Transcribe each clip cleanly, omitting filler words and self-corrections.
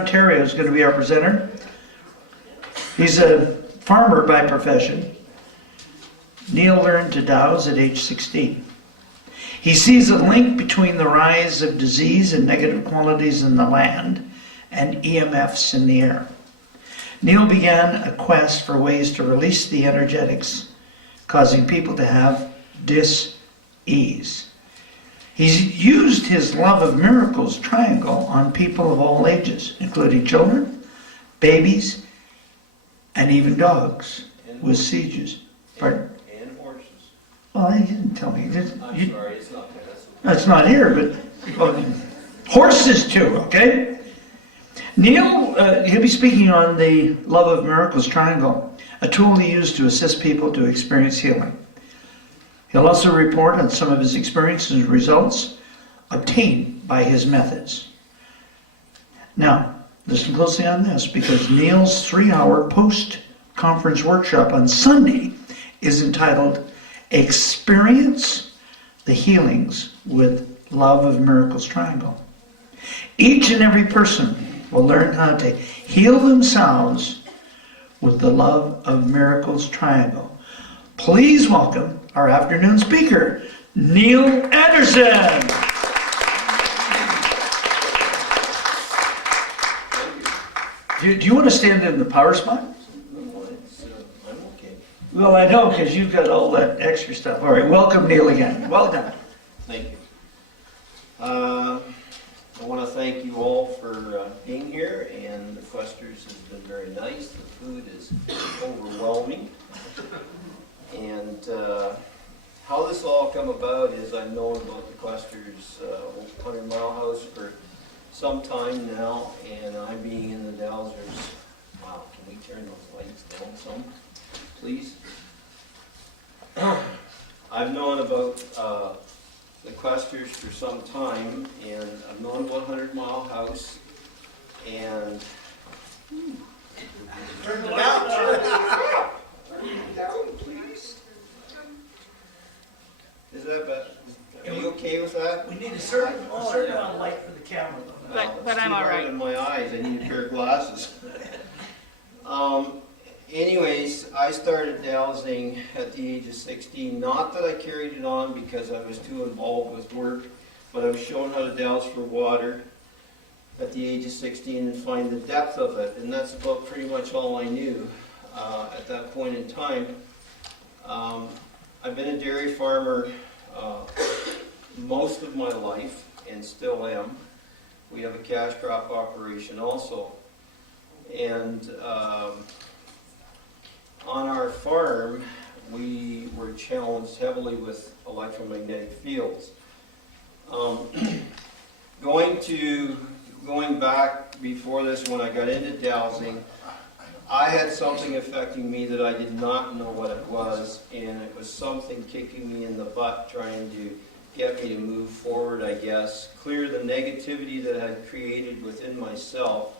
Ontario is going to be our presenter. He's a farmer by profession. Neil learned to dowse at age 16. He sees a link between the rise of disease and negative qualities in the land and EMFs in the air. Neil began a quest for ways to release the energetics causing people to have dis-ease. He's used his love of miracles triangle on people of all ages, including children, babies, and even dogs with sieges. Pardon? And horses. Well, he didn't tell me. I'm sorry, it's not there. That's not here, but horses too, okay? Neil, he'll be speaking on the love of miracles triangle, a tool he used to assist people to experience healing. He'll also report on some of his experiences and results obtained by his methods. Now, listen closely on this, because Neil's 3-hour post-conference workshop on Sunday is entitled Experience the Healings with Love of Miracles Triangle. Each and every person will learn how to heal themselves with the Love of Miracles Triangle. Please welcome our afternoon speaker, Neil Anderson. Do you want to stand in the power spot? I'm okay. Well, I know, because you've got all that extra stuff. All right, welcome, Neil, again. Well done. Thank you. I want to thank you all for being here, and the Questers has been very nice. The food is overwhelming. And how this all come about is I've known about the Questers 100 Mile House for some time now, and I'm being in the Dowsers. Wow, can we turn those lights down some, please? I've known about the Questers for some time, and I've known 100 Mile House, and turn it down. Down, please. Is that better? Are you okay with that? We need a certain amount of light for the camera. But I'm all right. In my eyes, I need a pair of glasses. Anyways, I started dowsing at the age of 16. Not that I carried it on because I was too involved with work, but I was shown how to douse for water at the age of 16 and find the depth of it, and that's about pretty much all I knew at that point in time. I've been a dairy farmer most of my life and still am. We have a cash crop operation also. And on our farm, we were challenged heavily with electromagnetic fields. Going back before this, when I got into dowsing, I had something affecting me that I did not know what it was, and it was something kicking me in the butt, trying to get me to move forward, I guess, clear the negativity that I had created within myself.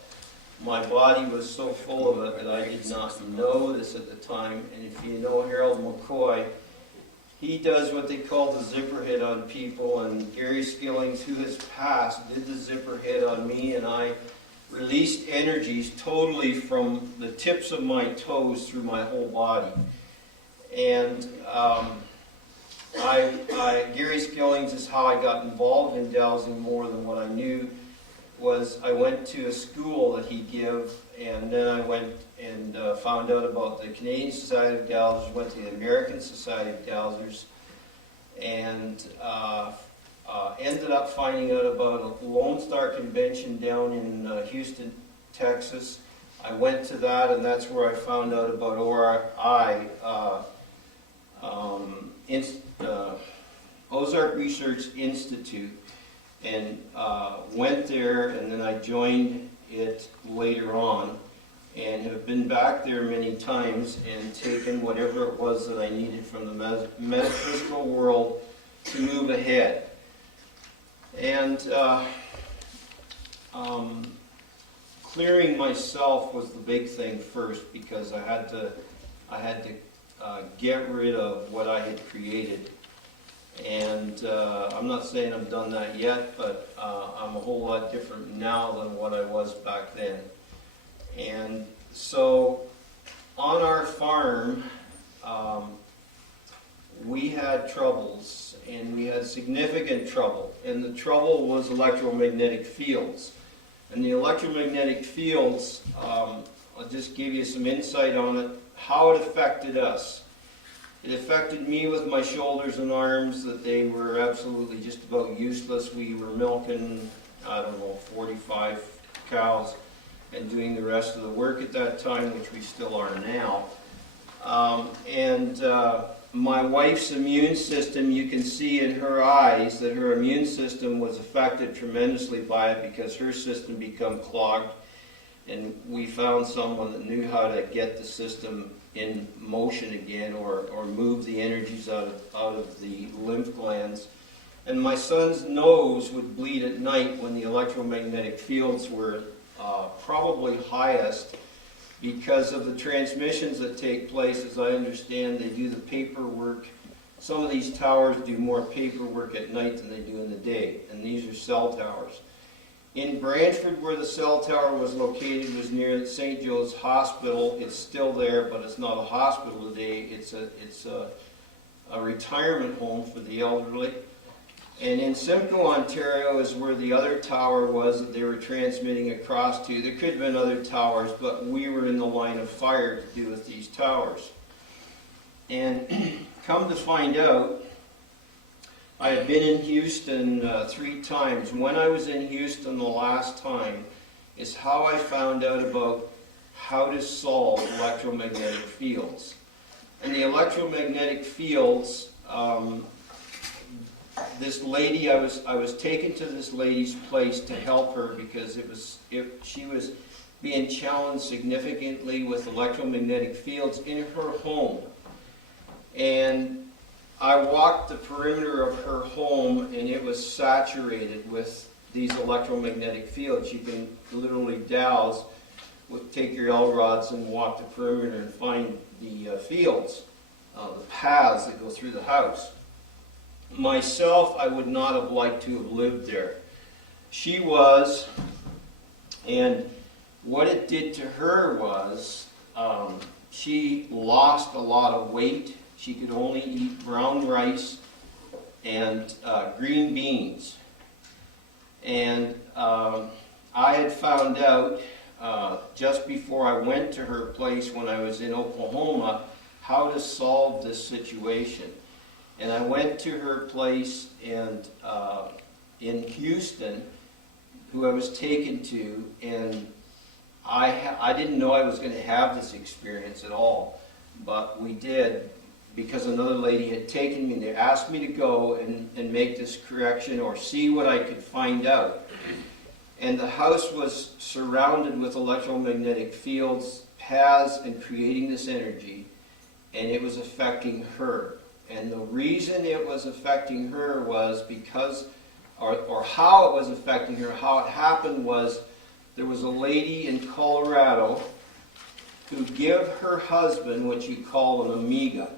My body was so full of it that I did not know this at the time, and if you know Harold McCoy, he does what they call the zipper hit on people, and Gary Skillings, who has passed, did the zipper hit on me, and I released energies totally from the tips of my toes through my whole body. And Gary Skillings is how I got involved in dowsing more than what I knew. Was I went to a school that he'd give, and then I went and found out about the Canadian Society of Dowsers, went to the American Society of Dowsers, and ended up finding out about a Lone Star convention down in Houston, Texas. I went to that, and that's where I found out about ORI, Ozark Research Institute, and went there, and then I joined it later on, and have been back there many times and taken whatever it was that I needed from the metaphysical world to move ahead. And clearing myself was the big thing first, because I had to get rid of what I had created. And I'm not saying I've done that yet, but I'm a whole lot different now than what I was back then. And so on our farm, we had troubles, and we had significant trouble. And the trouble was electromagnetic fields. And the electromagnetic fields, I'll just give you some insight on it, how it affected us. It affected me with my shoulders and arms, that they were absolutely just about useless. We were milking, I don't know, 45 cows and doing the rest of the work at that time, which we still are now. My wife's immune system, you can see in her eyes that her immune system was affected tremendously by it, because her system became clogged, and we found someone that knew how to get the system in motion again, or move the energies out of the lymph glands. And my son's nose would bleed at night when the electromagnetic fields were probably highest, because of the transmissions that take place. As I understand, they do the paperwork. Some of these towers do more paperwork at night than they do in the day, and these are cell towers. In Brantford, where the cell tower was located, was near St. Joe's Hospital. It's still there, but it's not a hospital today. It's a retirement home for the elderly. And in Simcoe, Ontario, is where the other tower was that they were transmitting across to. There could have been other towers, but we were in the line of fire to do with these towers. And come to find out, I had been in Houston 3 times. When I was in Houston the last time is how I found out about how to solve electromagnetic fields. And the electromagnetic fields, this lady, I was taken to this lady's place to help her, because she was being challenged significantly with electromagnetic fields in her home. And I walked the perimeter of her home, and it was saturated with these electromagnetic fields. You can literally douse, take your L rods and walk the perimeter and find the fields, the paths that go through the house. Myself, I would not have liked to have lived there. She was, and what it did to her was, she lost a lot of weight. She could only eat brown rice and green beans. And I had found out just before I went to her place when I was in Oklahoma how to solve this situation. And I went to her place and in Houston, who I was taken to, and I didn't know I was going to have this experience at all, but we did, because another lady had taken me. They asked me to go and make this correction or see what I could find out. And the house was surrounded with electromagnetic fields, paths, and creating this energy, and it was affecting her. And the reason it was affecting her was because, or how it was affecting her, how it happened was, there was a lady in Colorado who gave her husband what you call an Omega.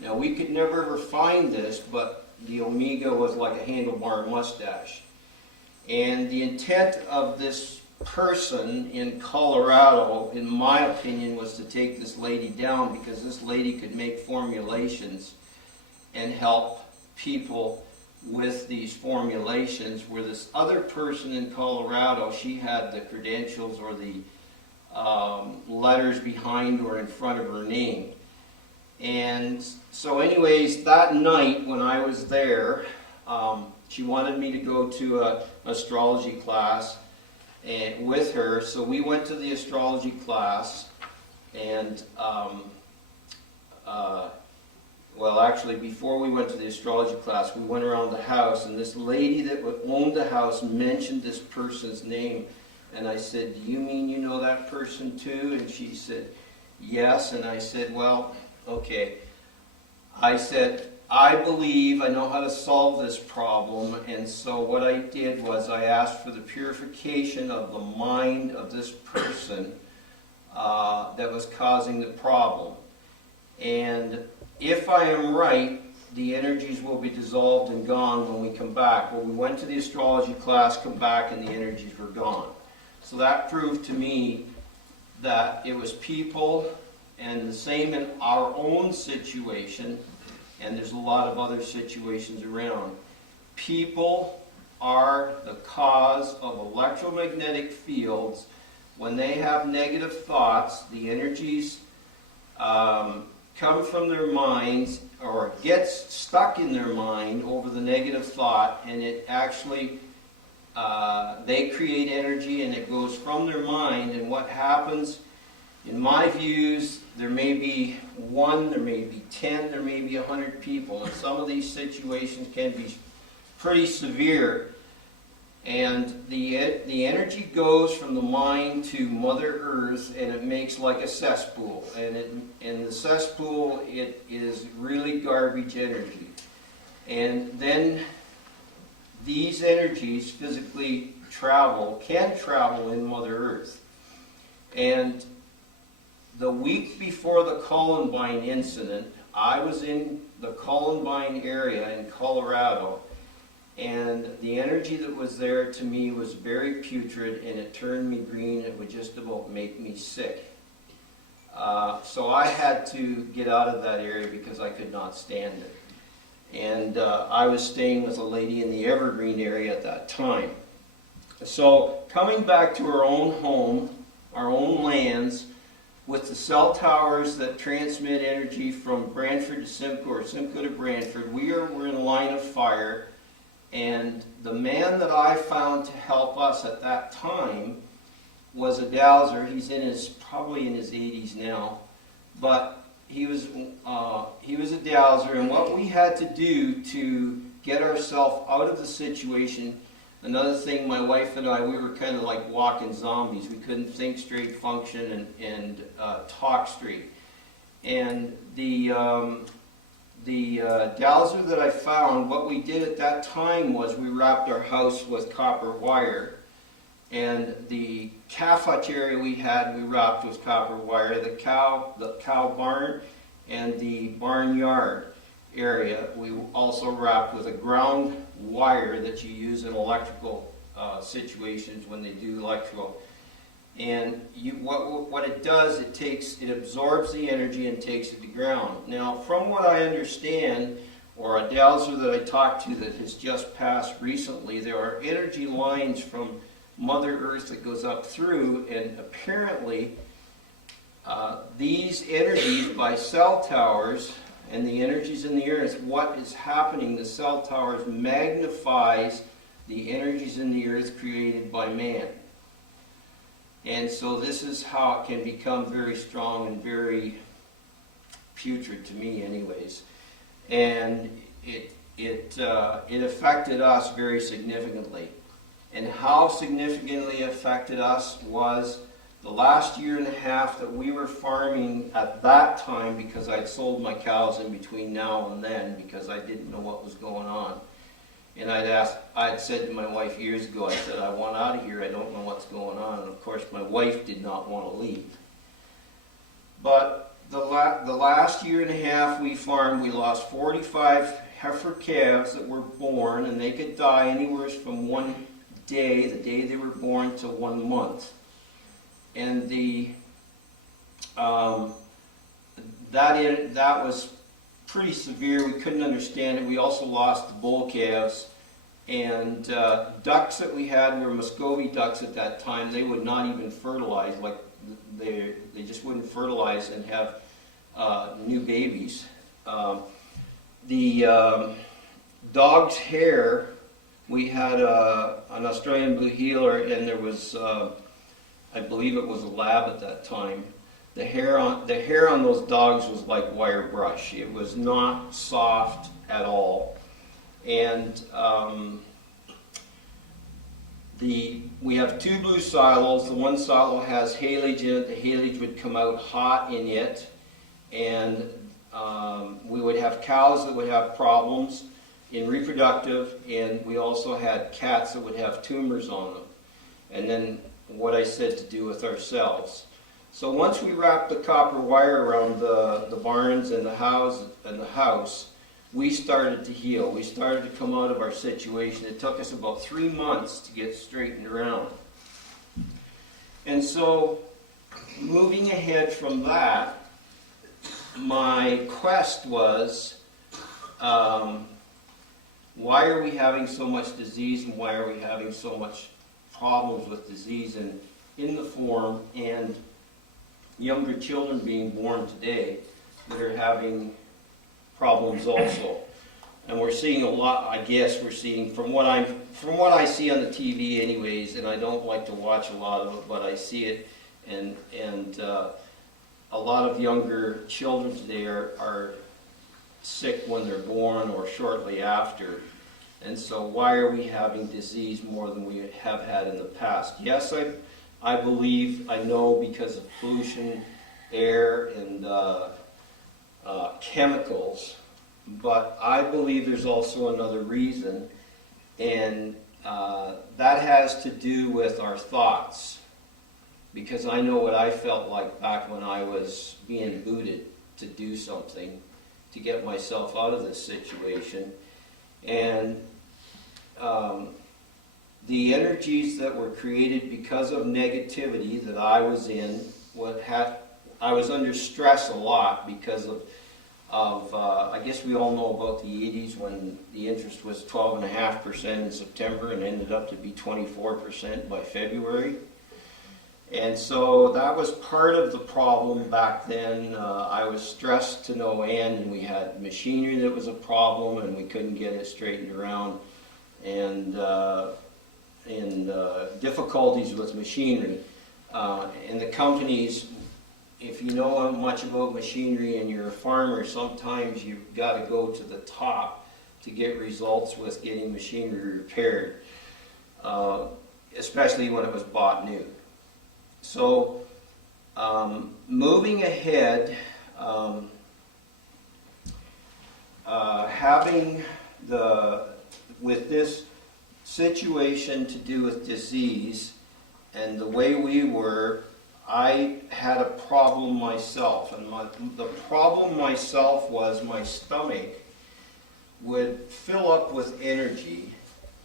Now, we could never ever find this, but the Omega was like a handlebar mustache. And the intent of this person in Colorado, in my opinion, was to take this lady down, because this lady could make formulations and help people with these formulations, where this other person in Colorado, she had the credentials or the letters behind or in front of her name. And so anyways, that night when I was there, she wanted me to go to an astrology class with her. So we went to the astrology class, and well, actually, before we went to the astrology class, we went around the house, and this lady that owned the house mentioned this person's name. And I said, "Do you mean you know that person too?" And she said, "Yes." And I said, "Well, okay." I said, "I believe I know how to solve this problem." And so what I did was I asked for the purification of the mind of this person that was causing the problem. And if I am right, the energies will be dissolved and gone when we come back. Well, we went to the astrology class, come back, and the energies were gone. So that proved to me that it was people, and the same in our own situation, and there's a lot of other situations around. People are the cause of electromagnetic fields. When they have negative thoughts, the energies come from their minds or gets stuck in their mind over the negative thought, and it actually, they create energy and it goes from their mind. And what happens, in my views, there may be 1, there may be 10, there may be 100 people, and some of these situations can be pretty severe. And the energy goes from the mind to Mother Earth, and it makes like a cesspool. And in the cesspool, it is really garbage energy. And then these energies physically can travel in Mother Earth. And the week before the Columbine incident, I was in the Columbine area in Colorado. And the energy that was there to me was very putrid, and it turned me green. It would just about make me sick. So I had to get out of that area because I could not stand it. And I was staying with a lady in the Evergreen area at that time. So coming back to our own home, our own lands, with the cell towers that transmit energy from Brantford to Simcoe or Simcoe to Brantford, we're in a line of fire. And the man that I found to help us at that time was a dowser. He's probably in his 80s now, but he was a dowser. And what we had to do to get ourselves out of the situation, another thing, my wife and I, we were kind of like walking zombies. We couldn't think straight, function, and talk straight. And the dowser that I found, what we did at that time was we wrapped our house with copper wire, and the calf hutch area we wrapped with copper wire. The cow barn and the barnyard area we also wrapped with a ground wire that you use in electrical situations when they do electrical. And what it does, it absorbs the energy and takes it to ground. Now, from what I understand, or a dowser that I talked to that has just passed recently, there are energy lines from Mother Earth that goes up through, and apparently these energies by cell towers and the energies in the earth, what is happening, the cell towers magnifies the energies in the earth created by man. And so this is how it can become very strong and very putrid to me anyways. And it affected us very significantly. And how significantly it affected us was the last year and a half that we were farming at that time, because I'd sold my cows in between now and then because I didn't know what was going on. And I'd said to my wife years ago, I said, I want out of here, I don't know what's going on. And of course my wife did not want to leave. But the last year and a half we farmed, we lost 45 heifer calves that were born, and they could die anywhere from one day, the day they were born, to 1 month. And that was pretty severe. We couldn't understand it. We also lost the bull calves. And ducks that we had were Muscovy ducks at that time. They would not even fertilize. Like they just wouldn't fertilize and have new babies. The dog's hair, we had an Australian blue heeler, and there was, I believe it was a lab at that time. The hair on those dogs was like wire brush. It was not soft at all. And we have 2 blue silos. The one silo has haylage in it. The haylage would come out hot in it. And we would have cows that would have problems in reproductive, and we also had cats that would have tumors on them. And then what I said to do with ourselves. So once we wrapped the copper wire around the barns and the house, we started to heal. We started to come out of our situation. It took us about 3 months to get straightened around. And so, moving ahead from that, my quest was, why are we having so much disease, and why are we having so much problems with disease in the form, and younger children being born today that are having problems also. And we're seeing a lot, I guess we're seeing, from what I see on the TV anyways, and I don't like to watch a lot of it, but I see it, and a lot of younger children today are sick when they're born or shortly after. And so why are we having disease more than we have had in the past? Yes, I believe, I know, because of pollution, air, and chemicals, but I believe there's also another reason, and that has to do with our thoughts. Because I know what I felt like back when I was being booted to do something to get myself out of this situation. And the energies that were created because of negativity that I was in, I was under stress a lot because of I guess we all know about the 80s when the interest was 12.5% in September and ended up to be 24% by February. And so that was part of the problem back then. I was stressed to no end, and we had machinery that was a problem, and we couldn't get it straightened around, and difficulties with machinery. And the companies, if you know much about machinery and you're a farmer, sometimes you've got to go to the top to get results with getting machinery repaired, especially when it was bought new. So, moving ahead, with this situation to do with disease and the way we were, I had a problem myself. And the problem myself was my stomach would fill up with energy,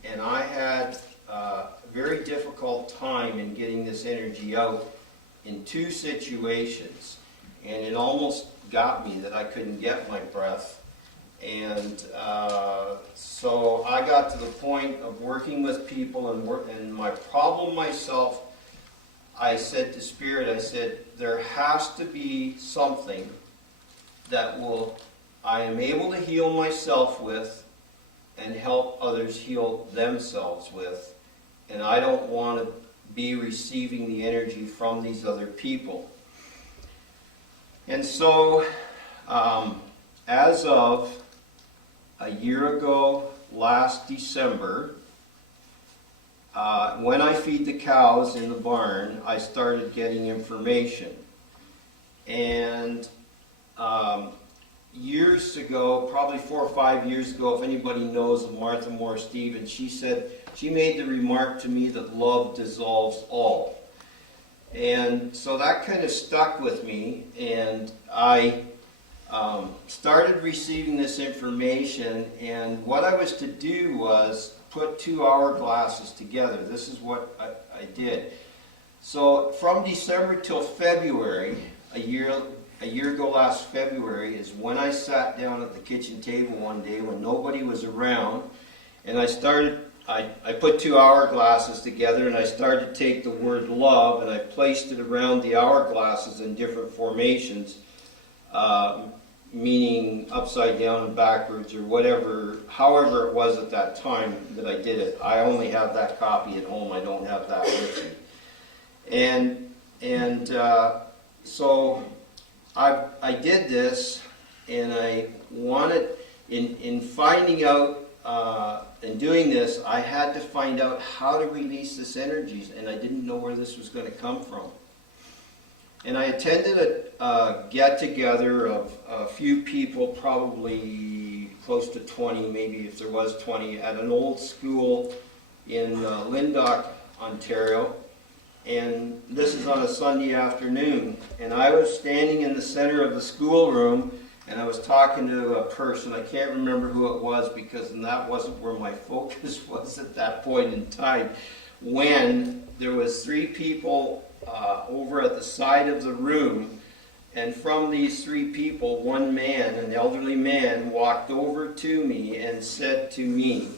and I had very difficult time in getting this energy out in 2 situations, and it almost got me that I couldn't get my breath. And so I got to the point of working with people and my problem myself, I said to Spirit, I said, there has to be something that I am able to heal myself with and help others heal themselves with. And I don't want to be receiving the energy from these other people. And so, as of a year ago, last December, when I feed the cows in the barn, I started getting information. And years ago, probably 4 or 5 years ago, if anybody knows of Martha Moore Stevens, she made the remark to me that love dissolves all. And so that kind of stuck with me, and I started receiving this information, and what I was to do was put 2 hourglasses together. This is what I did. So from December till February, a year ago last February, is when I sat down at the kitchen table one day when nobody was around, and I put 2 hourglasses together, and I started to take the word love, and I placed it around the hourglasses in different formations, meaning upside down and backwards or whatever, however it was at that time that I did it. I only have that copy at home. I don't have that with me. And so I did this, and I wanted, in finding out, in doing this, I had to find out how to release this energy, and I didn't know where this was going to come from. And I attended a get-together of a few people, probably close to 20, maybe if there was 20, at an old school in Lindock, Ontario. And this is on a Sunday afternoon. And I was standing in the center of the schoolroom, and I was talking to a person, I can't remember who it was because that wasn't where my focus was at that point in time, when there was 3 people over at the side of the room, and from these 3 people, one man, an elderly man, walked over to me and said to me,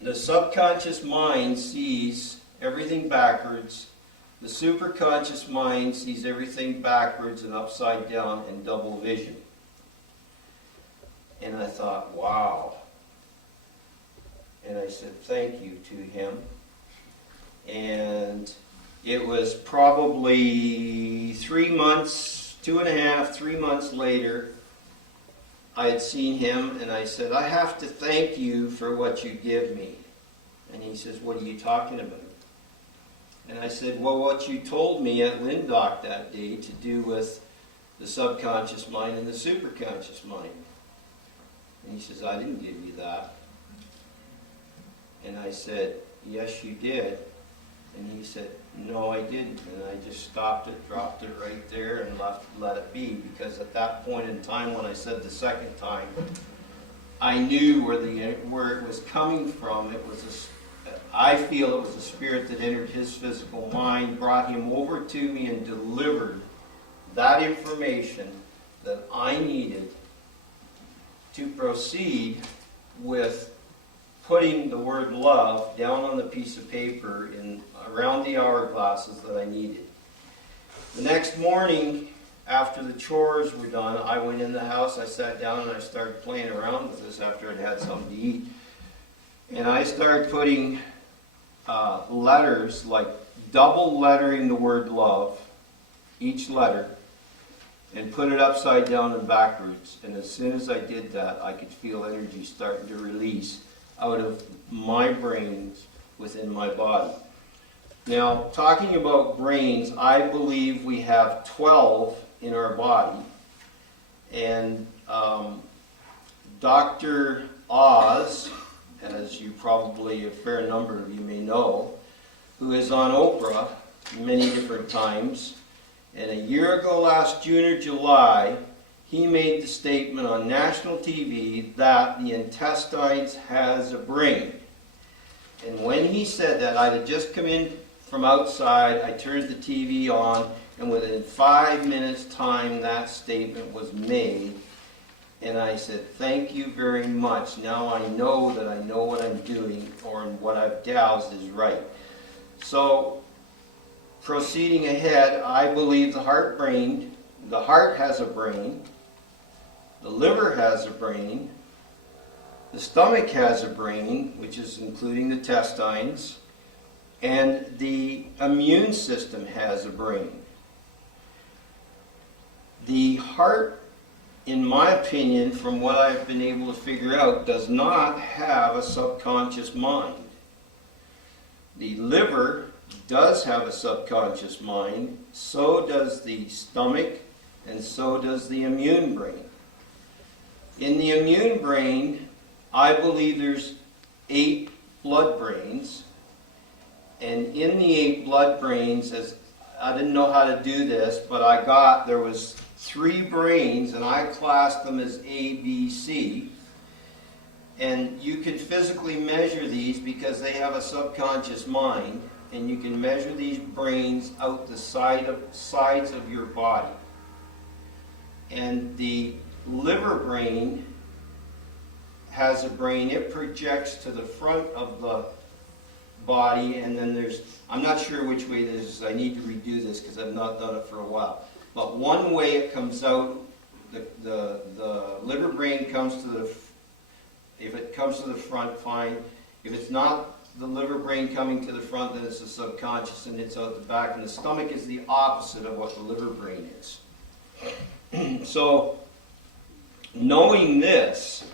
the subconscious mind sees everything backwards. The superconscious mind sees everything backwards and upside down and double vision. And I thought, wow. And I said thank you to him. And it was probably 3 months, 2.5, 3 months later, I had seen him and I said, I have to thank you for what you give me. And he says, what are you talking about? And I said, well, what you told me at Lindock that day to do with the subconscious mind and the superconscious mind. And he says, I didn't give you that. And I said, yes, you did. And he said, no, I didn't. And I just stopped it, dropped it right there, and let it be. Because at that point in time, when I said the second time, I knew where it was coming from. It was I feel it was a spirit that entered his physical mind, brought him over to me, and delivered that information that I needed to proceed with putting the word love down on the piece of paper around the hourglasses that I needed. The next morning, after the chores were done, I went in the house, I sat down and I started playing around with this after I'd had something to eat. And I started putting letters, like double lettering the word love, each letter, and put it upside down and backwards. And as soon as I did that, I could feel energy starting to release out of my brains within my body. Now, talking about brains, I believe we have 12 in our body. And Dr. Oz, as you probably, a fair number of you may know, who is on Oprah many different times, and a year ago last June or July, he made the statement on national TV that the intestines has a brain. And when he said that, I had just come in from outside, I turned the TV on, and within 5 minutes' time that statement was made. And I said, thank you very much. Now I know that I know what I'm doing, or what I've dowsed is right. So, proceeding ahead, I believe the heart has a brain, the liver has a brain, the stomach has a brain, which is including the intestines, and the immune system has a brain. The heart, in my opinion, from what I've been able to figure out, does not have a subconscious mind. The liver does have a subconscious mind, so does the stomach, and so does the immune brain. In the immune brain, I believe there's 8 blood brains, and in the 8 blood brains, as I didn't know how to do this, but there was 3 brains, and I classed them as A, B, C. And you can physically measure these because they have a subconscious mind, and you can measure these brains out the sides of your body. And the liver brain has a brain. It projects to the front of the body, and then I'm not sure which way this is. I need to redo this because I've not done it for a while. But one way it comes out, the liver brain comes to if it comes to the front, fine. If it's not the liver brain coming to the front, then it's the subconscious and it's out the back. And the stomach is the opposite of what the liver brain is. So, knowing this,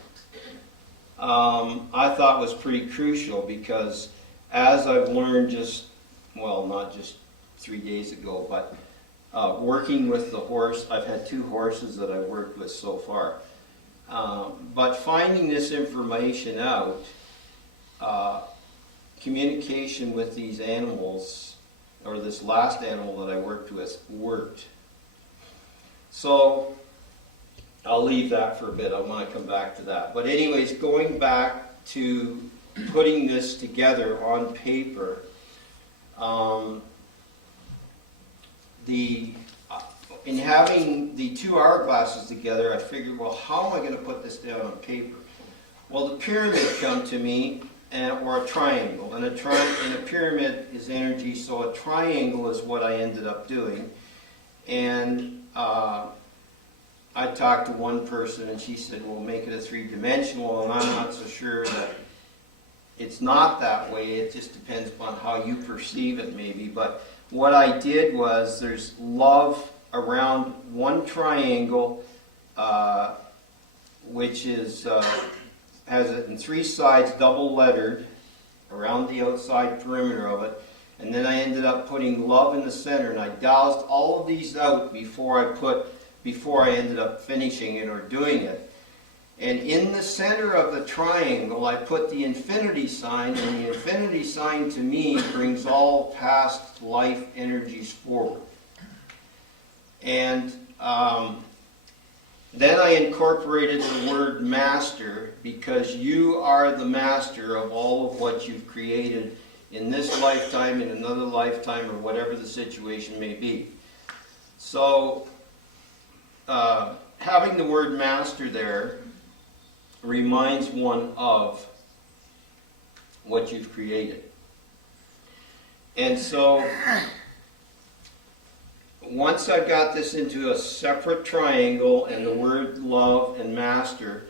I thought was pretty crucial, because as I've learned not just 3 days ago, but working with the horse, I've had 2 horses that I've worked with so far. But finding this information out, communication with these animals, or this last animal that I worked with, worked. So I'll leave that for a bit. I want to come back to that. But anyways, going back to putting this together on paper, in having the two hourglasses together, I figured, well, how am I going to put this down on paper? Well, the pyramid come to me, or a triangle, and a pyramid is energy, so a triangle is what I ended up doing. And I talked to one person, and she said, well, make it a three-dimensional, and I'm not so sure that it's not that way. It just depends upon how you perceive it, maybe. But what I did was, there's love around one triangle, which is has it in three sides, double lettered, around the outside perimeter of it. And then I ended up putting love in the center, and I dowsed all of these out before I ended up finishing it or doing it. And in the center of the triangle, I put the infinity sign, and the infinity sign to me brings all past life energies forward. And then I incorporated the word master, because you are the master of all of what you've created in this lifetime, in another lifetime, or whatever the situation may be. So, having the word master there reminds one of what you've created. And so, once I got this into a separate triangle and the word love and master,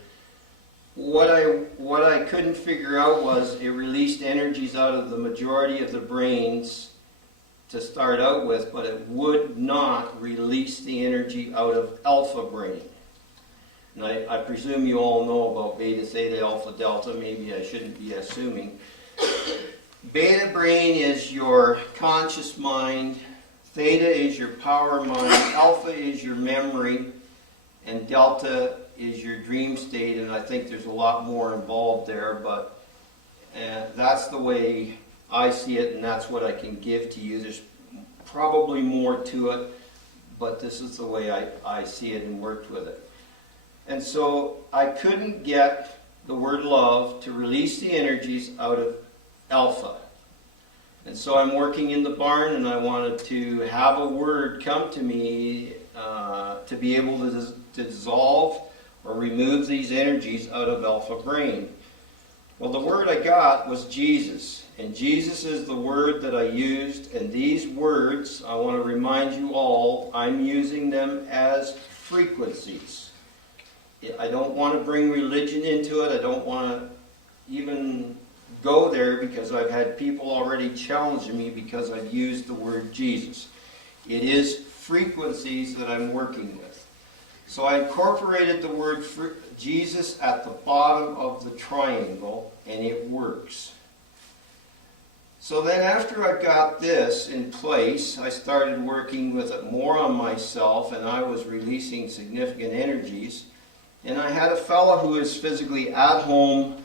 what I couldn't figure out was it released energies out of the majority of the brains to start out with, but it would not release the energy out of alpha brain. And I presume you all know about beta, theta, alpha, delta. Maybe I shouldn't be assuming. Beta brain is your conscious mind. Theta is your power mind, alpha is your memory, and delta is your dream state, and I think there's a lot more involved there, but that's the way I see it, and that's what I can give to you. There's probably more to it, but this is the way I see it and worked with it. And so I couldn't get the word love to release the energies out of alpha. And so I'm working in the barn, and I wanted to have a word come to me to be able to dissolve or remove these energies out of alpha brain. Well, the word I got was Jesus. And Jesus is the word that I used. And these words, I want to remind you all, I'm using them as frequencies. I don't want to bring religion into it. I don't want to even go there, because I've had people already challenging me because I've used the word Jesus. It is frequencies that I'm working with. So I incorporated the word Jesus at the bottom of the triangle, and it works. So then after I got this in place, I started working with it more on myself, and I was releasing significant energies. And I had a fellow who is physically at home,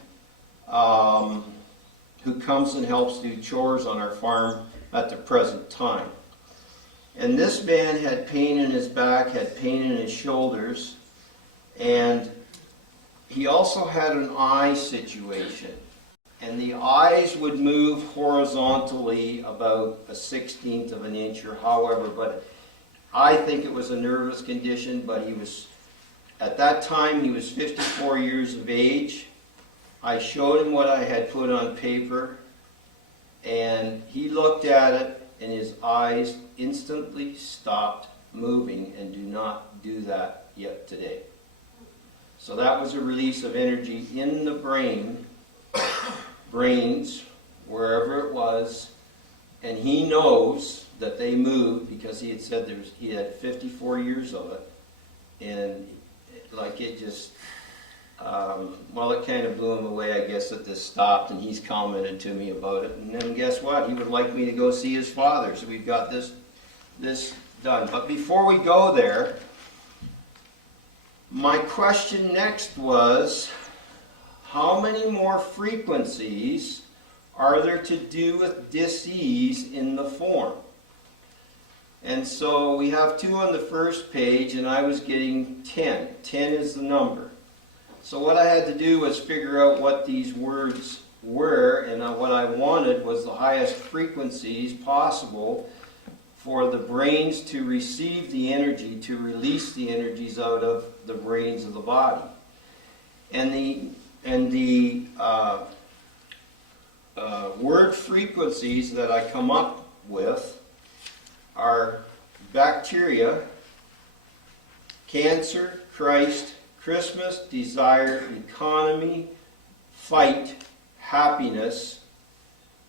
who comes and helps do chores on our farm at the present time. And this man had pain in his back, had pain in his shoulders, and he also had an eye situation. And the eyes would move horizontally about 1/16 of an inch or however, but I think it was a nervous condition, but at that time he was 54 years of age. I showed him what I had put on paper, and he looked at it, and his eyes instantly stopped moving, and do not do that yet today. So that was a release of energy in the brains, wherever it was, and he knows that they moved because he had said he had 54 years of it, and like it just... it kind of blew him away, I guess, that this stopped, and he's commented to me about it. And then guess what? He would like me to go see his father, so we've got this done. But before we go there, my question next was, how many more frequencies are there to do with dis-ease in the form? And so we have 2 on the first page, and I was getting 10. 10 is the number. So what I had to do was figure out what these words were, and what I wanted was the highest frequencies possible for the brains to receive the energy, to release the energies out of the brains of the body. And the word frequencies that I come up with are bacteria, cancer, Christ, Christmas, desire, economy, fight, happiness,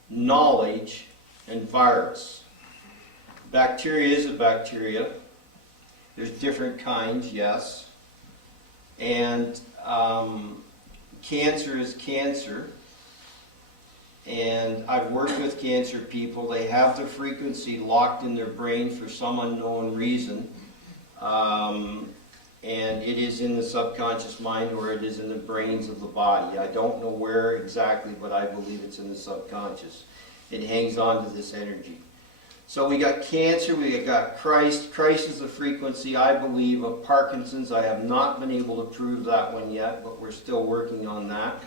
knowledge, and virus. Bacteria is a bacteria. There's different kinds, yes. And cancer is cancer. And I've worked with cancer people. They have the frequency locked in their brain for some unknown reason. And it is in the subconscious mind, or it is in the brains of the body. I don't know where exactly, but I believe it's in the subconscious. It hangs on to this energy. So we got cancer, we got Christ. Christ is the frequency, I believe, of Parkinson's. I have not been able to prove that one yet, but we're still working on that.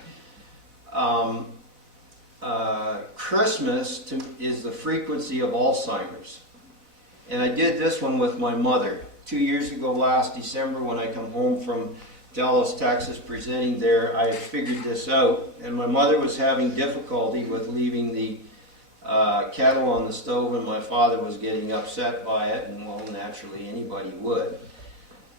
Christmas is the frequency of Alzheimer's. And I did this one with my mother. 2 years ago, last December, when I come home from Dallas, Texas, presenting there, I figured this out. And my mother was having difficulty with leaving the kettle on the stove, and my father was getting upset by it, and well, naturally anybody would.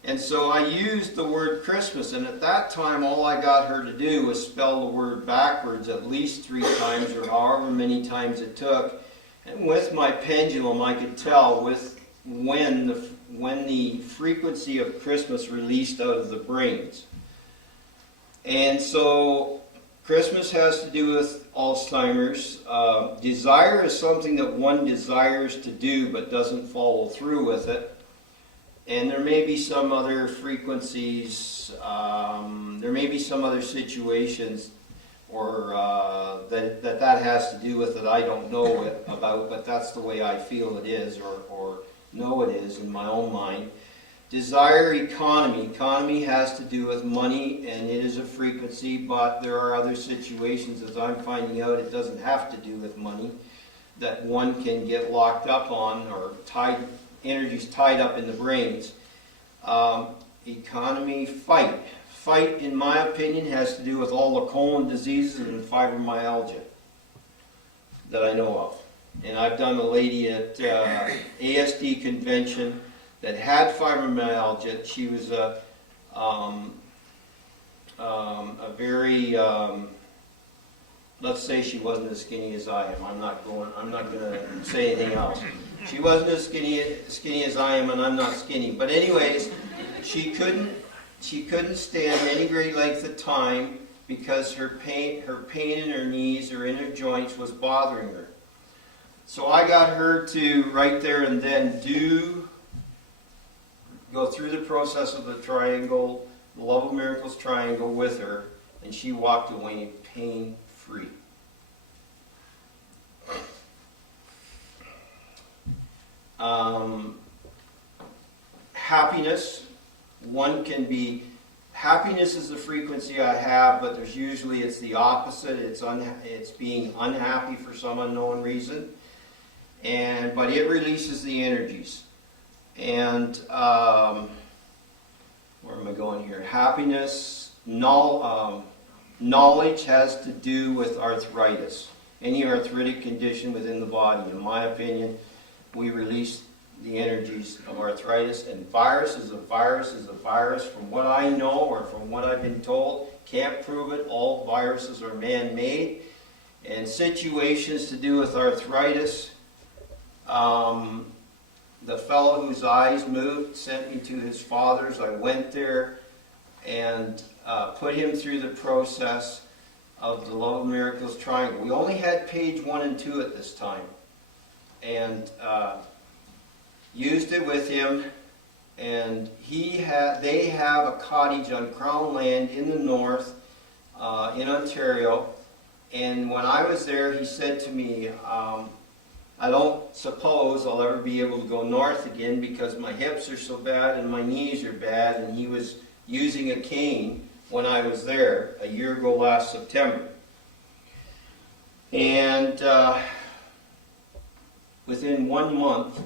And so I used the word Christmas, and at that time all I got her to do was spell the word backwards at least 3 times, or however many times it took. And with my pendulum I could tell when the frequency of Christmas released out of the brains. And so Christmas has to do with Alzheimer's. Desire is something that one desires to do but doesn't follow through with it. And there may be some other frequencies, there may be some other situations or that has to do with it I don't know about, but that's the way I feel it is, or know it is in my own mind. Desire, economy. Economy has to do with money, and it is a frequency, but there are other situations, as I'm finding out, it doesn't have to do with money, that one can get locked up on, or energies tied up in the brains. Economy, fight. Fight, in my opinion, has to do with all the colon diseases and fibromyalgia that I know of. And I've done a lady at ASD convention that had fibromyalgia. She was a very, let's say she wasn't as skinny as I am. I'm not going to say anything else. She wasn't as skinny as I am, and I'm not skinny. But anyways, she couldn't stand any great length of time because her pain in her knees or in her joints was bothering her. So I got her to right there and then go through the process of the triangle, the Love of Miracles triangle with her, and she walked away pain-free. Happiness. Happiness is the frequency I have, but there's usually it's the opposite. It's being unhappy for some unknown reason, but it releases the energies. And where am I going here? Happiness, knowledge has to do with arthritis. Any arthritic condition within the body, in my opinion, we release the energies of arthritis. And virus is a virus. From what I know or from what I've been told, can't prove it. All viruses are man-made. And situations to do with arthritis, the fellow whose eyes moved sent me to his father's. I went there and put him through the process of the Love of Miracles triangle. We only had page 1 and 2 at this time, and used it with him. And they have a cottage on Crown Land in the north, in Ontario. And when I was there, he said to me, I don't suppose I'll ever be able to go north again because my hips are so bad and my knees are bad, and he was using a cane when I was there a year ago last September. And within 1 month,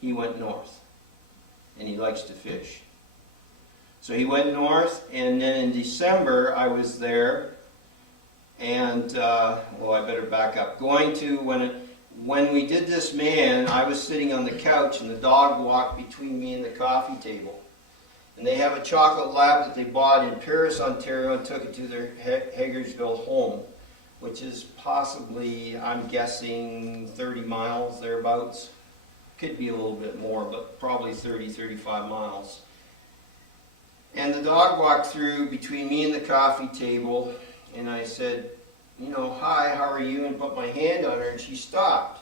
he went north, and he likes to fish. So he went north, and then in December I was there, and, well, I better back up. When we did this man, I was sitting on the couch, and the dog walked between me and the coffee table. And they have a chocolate lab that they bought in Paris, Ontario, and took it to their Hagersville home, which is possibly, I'm guessing, 30 miles, thereabouts. Could be a little bit more, but probably 30, 35 miles. And the dog walked through between me and the coffee table, and I said, you know, hi, how are you? And put my hand on her, and she stopped.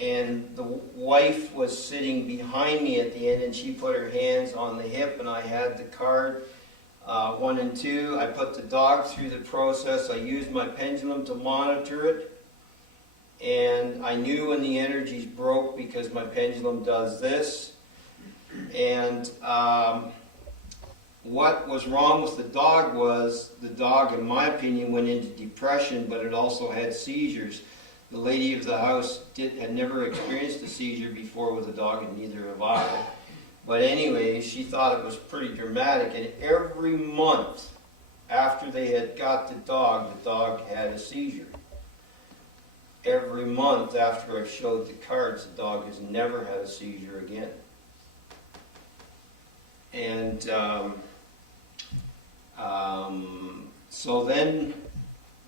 And the wife was sitting behind me at the end, and she put her hands on the hip, and I had the card 1 and 2. I put the dog through the process. I used my pendulum to monitor it, and I knew when the energies broke because my pendulum does this. And what was wrong with the dog was the dog, in my opinion, went into depression, but it also had seizures. The lady of the house had never experienced a seizure before with a dog, and neither have I. But anyway, she thought it was pretty dramatic, and every month after they had got the dog had a seizure. Every month after I showed the cards, the dog has never had a seizure again. And so then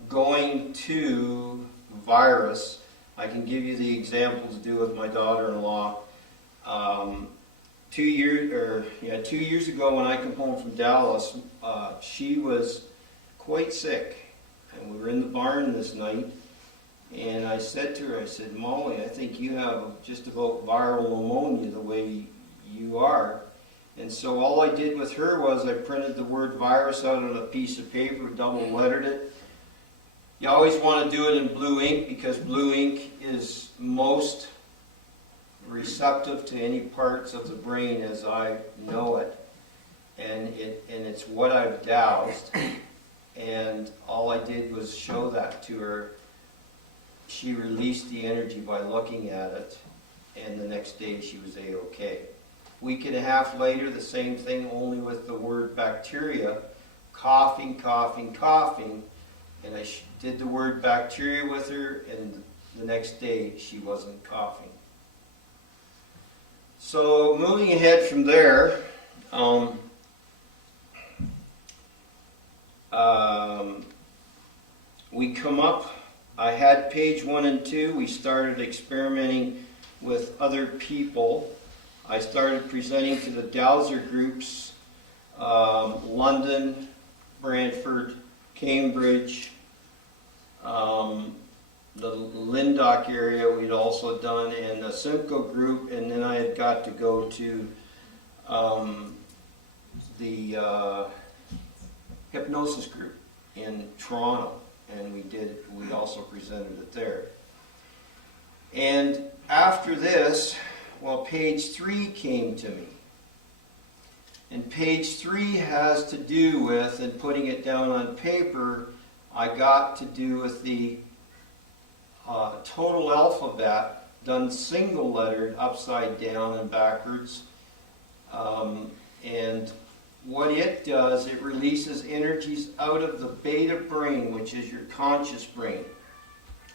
going to virus, I can give you the example to do with my daughter-in-law. 2 years ago when I come home from Dallas, she was quite sick, and we were in the barn this night, and I said to her, I said, Molly, I think you have just about viral pneumonia the way you are. And so all I did with her was I printed the word virus out on a piece of paper, double-lettered it. You always want to do it in blue ink because blue ink is most receptive to any parts of the brain as I know it. And it's what I've doused. And all I did was show that to her. She released the energy by looking at it, and the next day she was A-OK. Week and a half later, the same thing, only with the word bacteria, coughing, coughing, coughing. And I did the word bacteria with her, and the next day she wasn't coughing. So moving ahead from there, we come up, I had page 1 and 2, we started experimenting with other people. I started presenting to the Dowser groups, London, Brantford, Cambridge, the Lindock area we'd also done, and the Simcoe group, and then I had got to go to the hypnosis group in Toronto, and we also presented it there. And after this, well, page 3 came to me. And page 3 has to do with, and putting it down on paper, I got to do with the total alphabet done single lettered upside down and backwards. And what it does, it releases energies out of the beta brain, which is your conscious brain.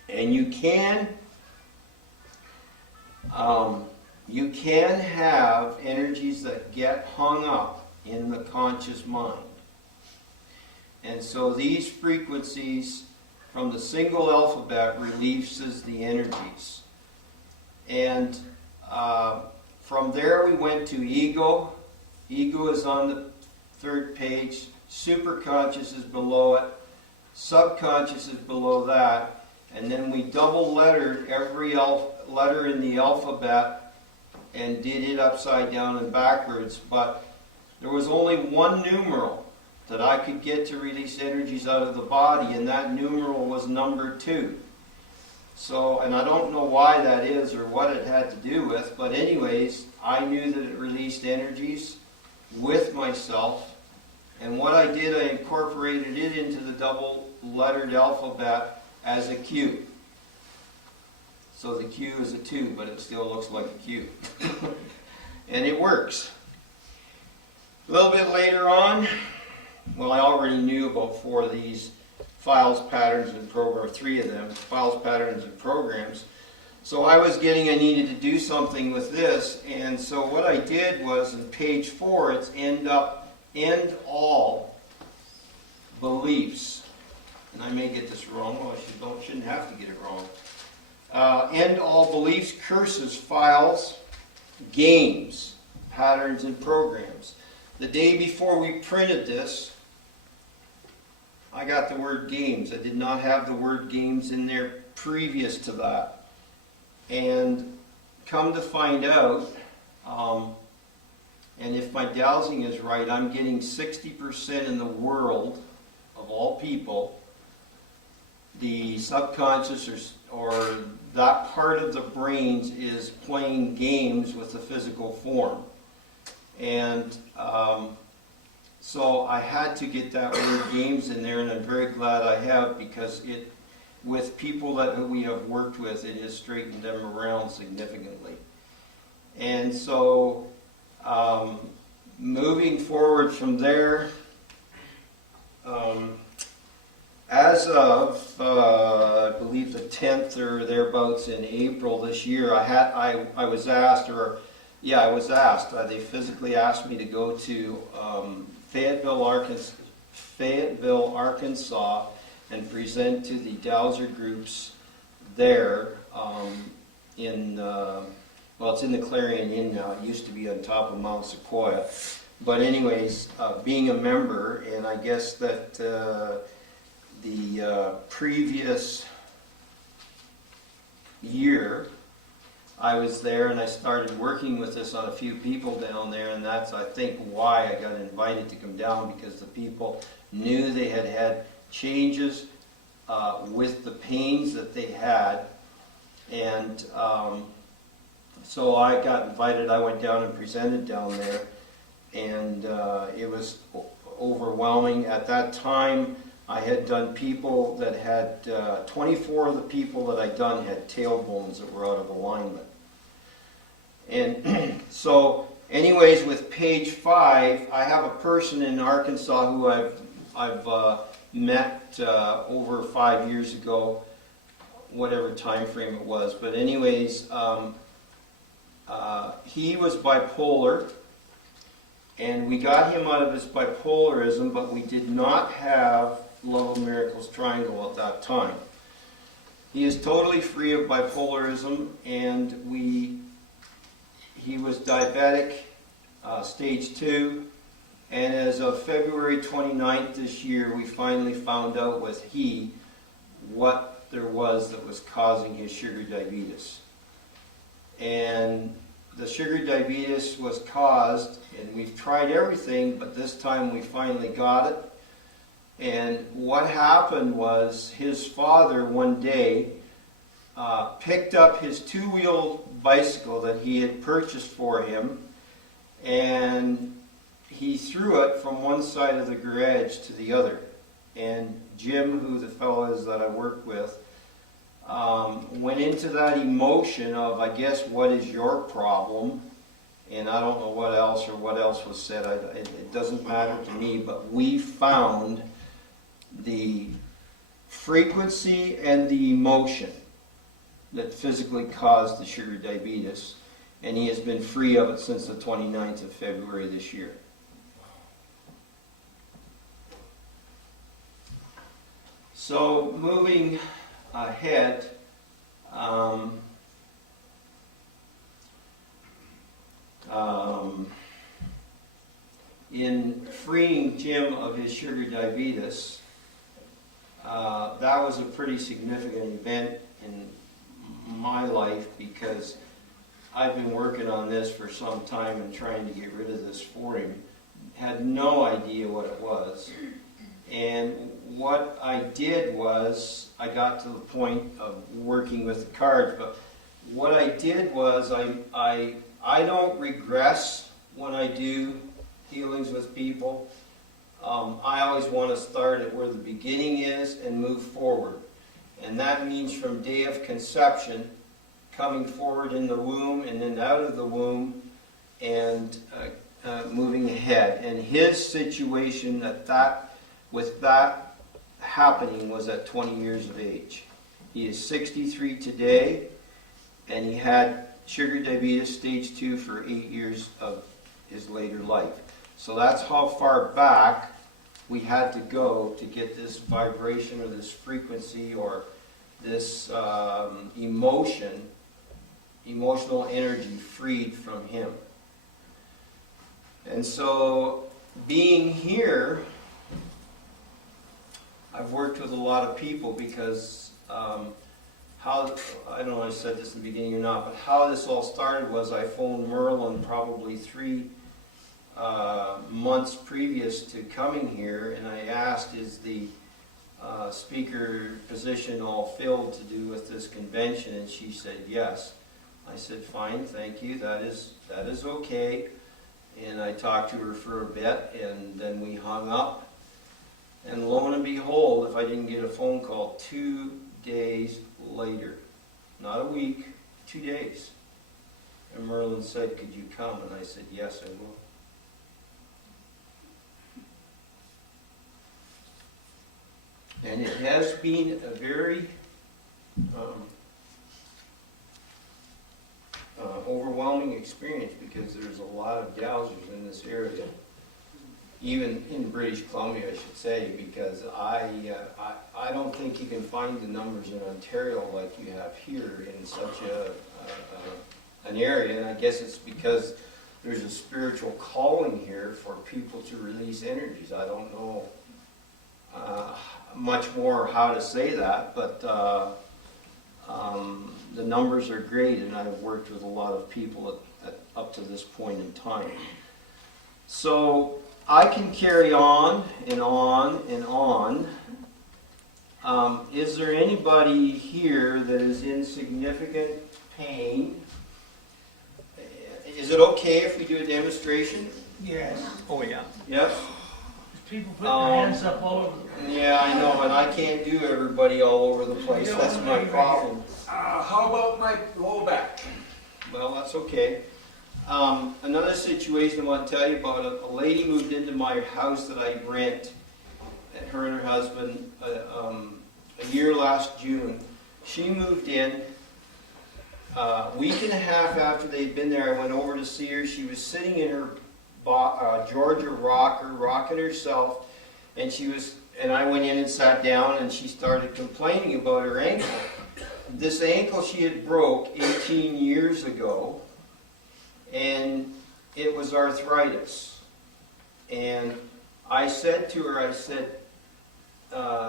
And you can have energies that get hung up in the conscious mind. And so these frequencies from the single alphabet releases the energies. And from there we went to ego. Ego is on the 3rd page. Superconscious is below it. Subconscious is below that. And then we double lettered every letter in the alphabet and did it upside down and backwards. But there was only one numeral that I could get to release energies out of the body, and that numeral was number 2. So, and I don't know why that is or what it had to do with, but anyways, I knew that it released energies with myself. And what I did, I incorporated it into the double-lettered alphabet as a Q. So the Q is a 2, but it still looks like a Q. And it works. A little bit later on, well, I already knew about 4 of these files, patterns, and programs, 3 of them, files, patterns, and programs. So I was getting, I needed to do something with this, and so what I did was, in page 4, it's end all beliefs. And I may get this wrong, well, I shouldn't have to get it wrong. End all beliefs, curses, files, games, patterns, and programs. The day before we printed this, I got the word games. I did not have the word games in there previous to that. And come to find out, and if my dowsing is right, I'm getting 60% in the world, of all people, the subconscious or that part of the brains is playing games with the physical form. And so I had to get that word games in there, and I'm very glad I have, because it, with people that we have worked with, it has straightened them around significantly. And so moving forward from there, as of I believe the 10th or thereabouts in April this year, I was asked, they physically asked me to go to Fayetteville, Arkansas, and present to the dowser groups there it's in the Clarion Inn now. It used to be on top of Mount Sequoia. But anyways, being a member, and I guess that the previous year, I was there and I started working with this on a few people down there, and that's, I think, why I got invited to come down, because the people knew they had had changes with the pains that they had, and so I got invited. I went down and presented down there, and it was overwhelming. At that time, I had done people that had, 24 of the people that I'd done had tailbones that were out of alignment. And so, anyways, with page 5, I have a person in Arkansas who I've met over 5 years ago, whatever time frame it was. But anyways, he was bipolar, and we got him out of his bipolarism, but we did not have Love of Miracles Triangle at that time. He is totally free of bipolarism, and he was diabetic, stage 2, and as of February 29th this year, we finally found out what there was that was causing his sugar diabetes. And the sugar diabetes was caused, and we've tried everything, but this time we finally got it. And what happened was, his father one day picked up his 2-wheel bicycle that he had purchased for him, and he threw it from one side of the garage to the other. And Jim, who the fellow is that I work with, went into that emotion of, I guess, what is your problem? And I don't know what else was said. It doesn't matter to me, but we found the frequency and the emotion that physically caused the sugar diabetes, and he has been free of it since the 29th of February this year. So moving ahead, in freeing Jim of his sugar diabetes, that was a pretty significant event in my life, because I've been working on this for some time and trying to get rid of this for him. Had no idea what it was. And what I did was, I got to the point of working with the cards, but what I did was I don't regress when I do healings with people. I always want to start at where the beginning is and move forward. And that means from day of conception, coming forward in the womb and then out of the womb and moving ahead. And his situation with that happening was at 20 years of age. He is 63 today, and he had sugar diabetes stage 2 for 8 years of his later life. So that's how far back we had to go to get this vibration or this frequency or this emotional energy freed from him. And so being here, I've worked with a lot of people because I don't know if I said this in the beginning or not, but how this all started was I phoned Merlin probably 3 months previous to coming here, and I asked, is the speaker position all filled to do with this convention? And she said yes. I said, fine, thank you, that is okay. And I talked to her for a bit, and then we hung up. And lo and behold, if I didn't get a phone call 2 days later, not a week, 2 days. And Merlin said, could you come? And I said, yes, I will. And it has been a very overwhelming experience because there's a lot of dowsers in this area. Even in British Columbia, I should say, because I don't think you can find the numbers in Ontario like you have here in such an area. And I guess it's because there's a spiritual calling here for people to release energies. I don't know much more how to say that, but the numbers are great, and I've worked with a lot of people up to this point in time. So I can carry on and on and on. Is there anybody here that is in significant pain? Is it okay if we do a demonstration? Yes. Oh, yeah. Yes? People put their hands up all over. Yeah, I know, and I can't do everybody all over the place. That's my problem. How about my low back? Well, that's okay. Another situation I want to tell you about, a lady moved into my house that I rent, her and her husband, a year last June. She moved in. A week and a half after they'd been there, I went over to see her. She was sitting in her Georgia rocker, rocking herself, and I went in and sat down, and she started complaining about her ankle. This ankle she had broke 18 years ago, and it was arthritis. And I said to her,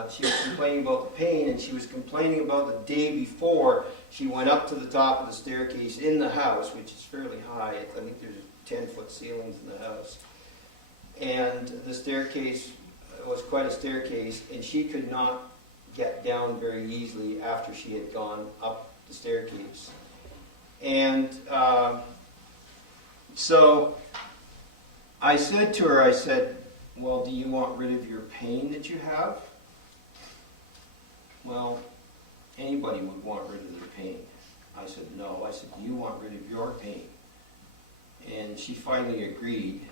she was complaining about the pain, and she was complaining about the day before she went up to the top of the staircase in the house, which is fairly high. I think there's 10-foot ceilings in the house. And the staircase was quite a staircase, and she could not get down very easily after she had gone up the staircase. And so I said to her, well, do you want rid of your pain that you have? Well, anybody would want rid of their pain. I said, no. I said, do you want rid of your pain? And she finally agreed.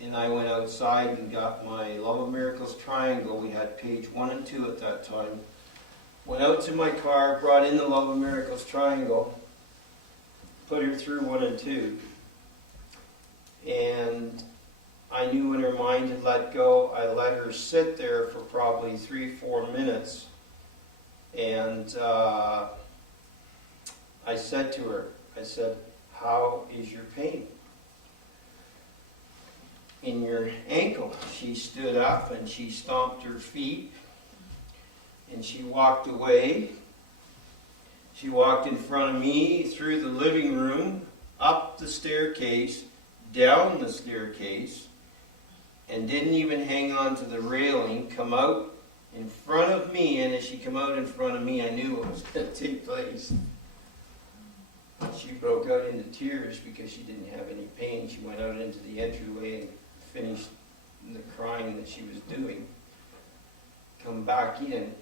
And I went outside and got my Love of Miracles triangle. We had page 1 and 2 at that time. Went out to my car, brought in the Love of Miracles triangle, put her through 1 and 2. And I knew when her mind had let go, I let her sit there for probably 3-4 minutes. And I said to her, how is your pain? In your ankle. She stood up and she stomped her feet and she walked away. She walked in front of me through the living room, up the staircase, down the staircase, and didn't even hang on to the railing, come out in front of me, and as she come out in front of me, I knew what was going to take place. She broke out into tears because she didn't have any pain. She went out into the entryway and finished the crying that she was doing. Come back in,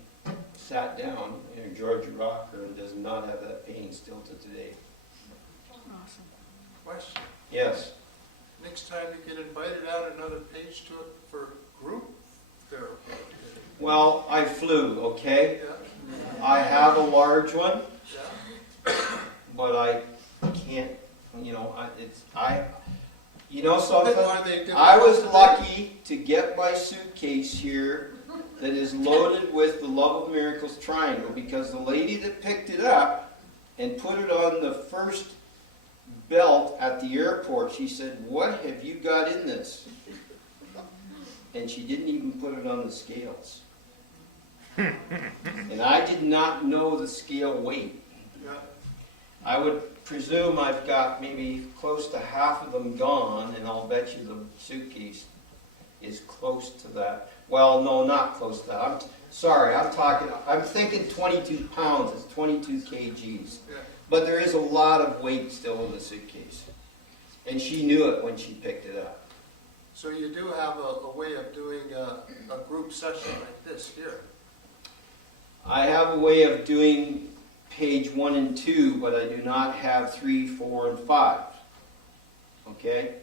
sat down in her Georgia rocker, and does not have that pain still to today. Awesome. Question, Yes. next time you get invited out another page to it for group therapy. Well, I flew, okay? Yeah, I have a large one, yeah. but I can't, you know something? Are they different? I was lucky to get my suitcase here that is loaded with the Love of Miracles triangle, because the lady that picked it up and put it on the first belt at the airport, she said, "What have you got in this?" And she didn't even put it on the scales. And I did not know the scale weight. Yeah. I would presume I've got maybe close to half of them gone, and I'll bet you the suitcase is close to that. Well, no, not close to that. I'm thinking 22 pounds. It's 22 kgs. Yeah. But there is a lot of weight still in the suitcase. And she knew it when she picked it up. So you do have a way of doing a group session like this here. I have a way of doing page 1 and 2, but I do not have 3, 4, and 5. Okay?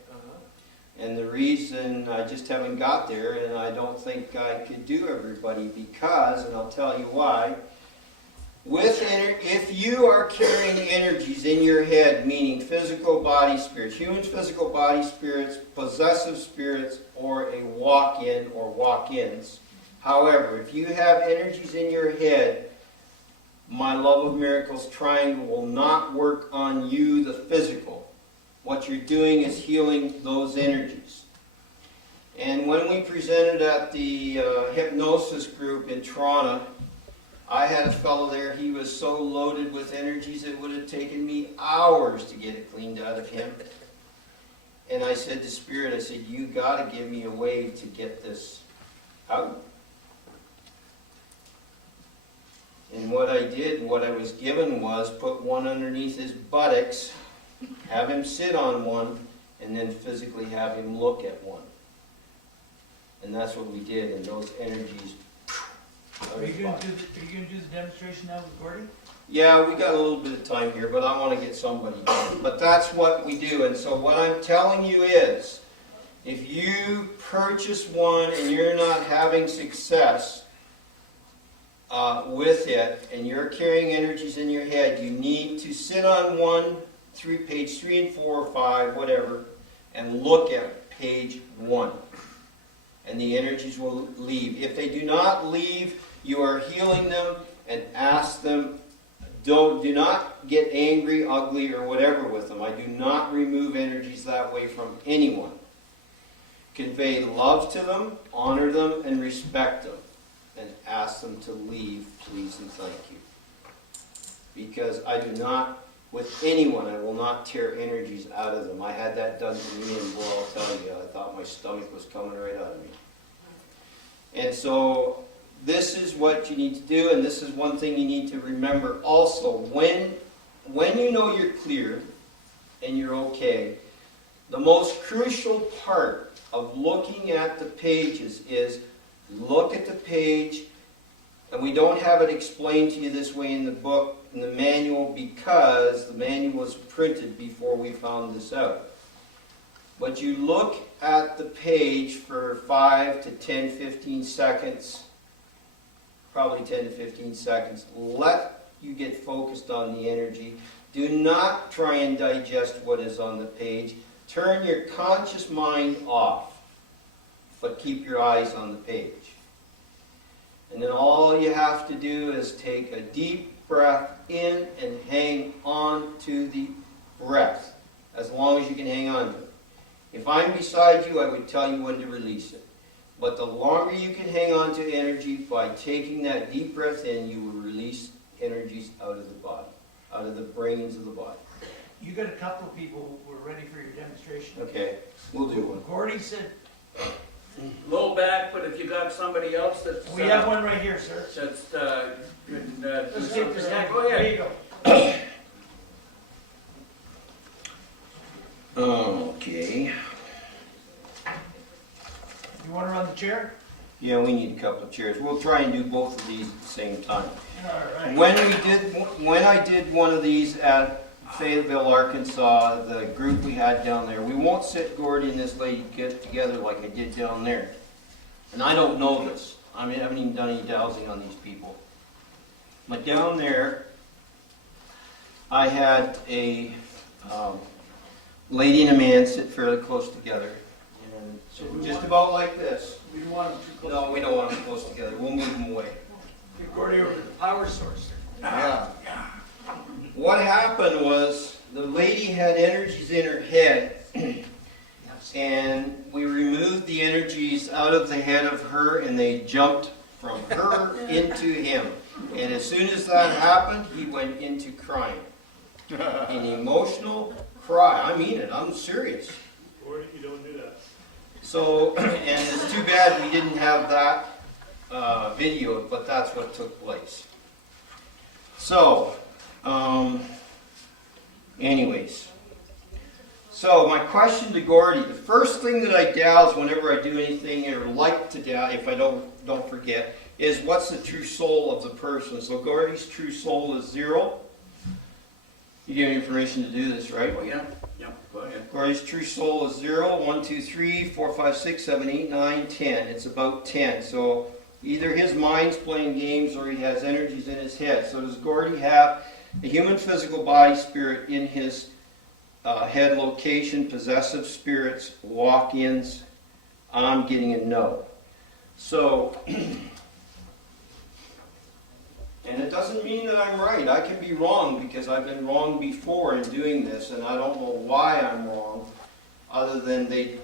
And the reason I just haven't got there, and I don't think I could do everybody, because, and I'll tell you why, if you are carrying energies in your head, meaning physical body spirits, human physical body spirits, possessive spirits, or a walk-in or walk-ins, however, if you have energies in your head, my Love of Miracles triangle will not work on you, the physical. What you're doing is healing those energies. And when we presented at the hypnosis group in Toronto, I had a fellow there, he was so loaded with energies it would have taken me hours to get it cleaned out of him. And I said to Spirit, I said, "You got to give me a way to get this out." And what I did, what I was given was put one underneath his buttocks, have him sit on one, and then physically have him look at one. And that's what we did, and those energies. Are you gonna do the demonstration now with Gordy? Yeah, we got a little bit of time here, but I want to get somebody done. But that's what we do, and so what I'm telling you is, if you purchase one and you're not having success with it, and you're carrying energies in your head, you need to sit on one, page 3 and 4 or 5, whatever, and look at page 1. And the energies will leave. If they do not leave, you are healing them, and ask them, do not get angry, ugly, or whatever with them. I do not remove energies that way from anyone. Convey love to them, honor them, and respect them. And ask them to leave, please and thank you. Because I do not, with anyone, I will not tear energies out of them. I had that done to me, and boy, I'll tell you, I thought my stomach was coming right out of me. And so, this is what you need to do, and this is one thing you need to remember also. When you know you're clear and you're okay, the most crucial part of looking at the pages is look at the page, and we don't have it explained to you this way in the book, in the manual, because the manual was printed before we found this out. But you look at the page for 5 to 10, 15 seconds, probably 10 to 15 seconds. Let you get focused on the energy. Do not try and digest what is on the page. Turn your conscious mind off, but keep your eyes on the page. And then all you have to do is take a deep breath in and hang on to the breath, as long as you can hang on to it. If I'm beside you, I would tell you when to release it. But the longer you can hang on to energy, by taking that deep breath in, you will release energies out of the body, out of the brains of the body. You got a couple of people who were ready for your demonstration. Okay, we'll do one. Gordy said low back, but if you got somebody else that's. We have one right here, sir. That's, can, do Let's get this guy, something. Go there ahead. you go. Okay. You wanna run the chair? Yeah, we need a couple of chairs. We'll try and do both of these at the same time. All right. When I did one of these at Fayetteville, Arkansas, the group we had down there, we won't sit Gordy and this lady get together like I did down there. And I don't know this. I mean, I haven't even done any dowsing on these people. But down there, I had a lady and a man sit fairly close together. And so just about like this. We don't want them too close. No, we don't want them close together. We'll move them away. Get Gordy over to the power source. Yeah. What happened was the lady had energies in her head, and we removed the energies out of the head of her, and they jumped from her into him. And as soon as that happened, he went into crying. An emotional cry. I mean it. I'm serious. Or you don't do that. So, and it's too bad we didn't have that video, but that's what took place. So, anyways. So my question to Gordy, the first thing that I douse whenever I do anything, or like to douse, if I don't forget, is what's the true soul of the person. So Gordy's true soul is 0. You give me information to do this, right? Oh, yeah, go ahead. Gordy's true soul is 0, 1, 2, 3, 4, 5, 6, 7, 8, 9, 10. It's about 10. So either his mind's playing games or he has energies in his head. So does Gordy have a human physical body spirit in his head location, possessive spirits, walk-ins? I'm getting a no. So, and it doesn't mean that I'm right. I can be wrong because I've been wrong before in doing this, and I don't know why I'm wrong, other than they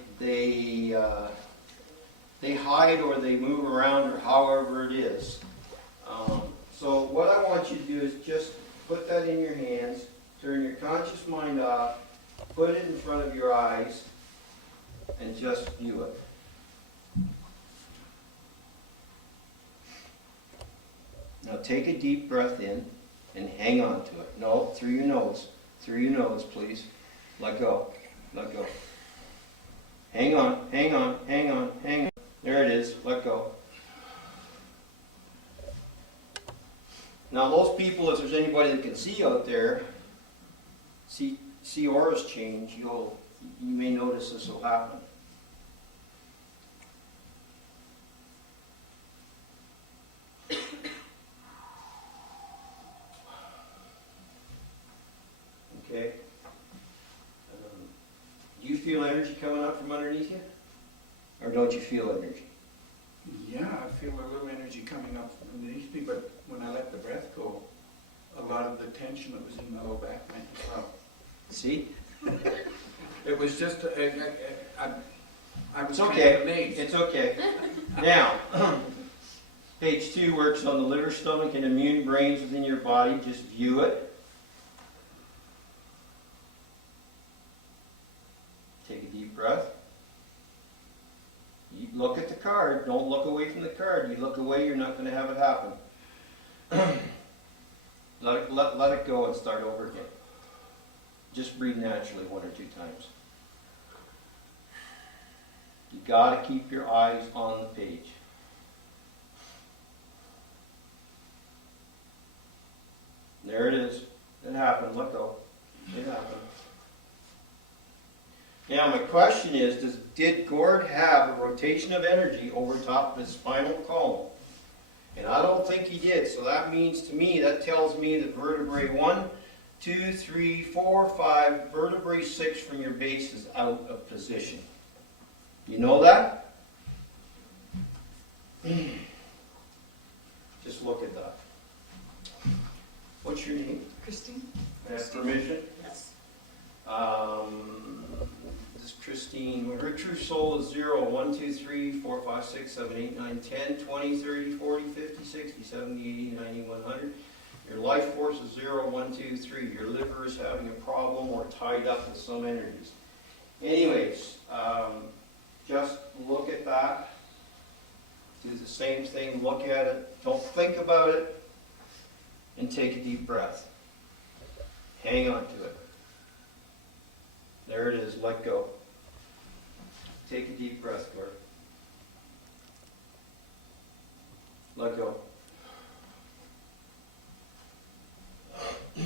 hide or they move around or however it is. So what I want you to do is just put that in your hands, turn your conscious mind off, put it in front of your eyes, and just view it. Now take a deep breath in and hang on to it. No, through your nose. Through your nose, please. Let go. Let go. Hang on, hang on, hang on, hang on. There it is. Let go. Now those people, if there's anybody that can see out there, see auras change, you may notice this will happen. Okay. Do you feel energy coming up from underneath you? Or don't you feel energy? Yeah, I feel a little energy coming up from underneath me, but when I let the breath go, a lot of the tension that was in my low back went out. See? It was just, I was It's kind okay. of amazed. It's okay. Now, page 2 works on the liver, stomach, and immune brains within your body. Just view it. Take a deep breath. You look at the card. Don't look away from the card. You look away, you're not going to have it happen. Let it go and start over again. Just breathe naturally 1 or 2 times. You got to keep your eyes on the page. There it is. It happened. Let go. It happened. Now my question is, did Gord have a rotation of energy over top of his spinal column? And I don't think he did. So that means to me, that tells me that vertebrae 1, 2, 3, 4, 5, vertebrae 6 from your base is out of position. You know that? Just look at that. What's your name? Christine? I have permission? Yes. This Christine, her true soul is 0, 1, 2, 3, 4, 5, 6, 7, 8, 9, 10, 20, 30, 40, 50, 60, 70, 80, 90, 100. Your life force is 0, 1, 2, 3. Your liver is having a problem or tied up with some energies. Anyways, just look at that. Do the same thing, look at it, don't think about it, and take a deep breath. Hang on to it. There it is, let go. Take a deep breath, Gord. Let go. Do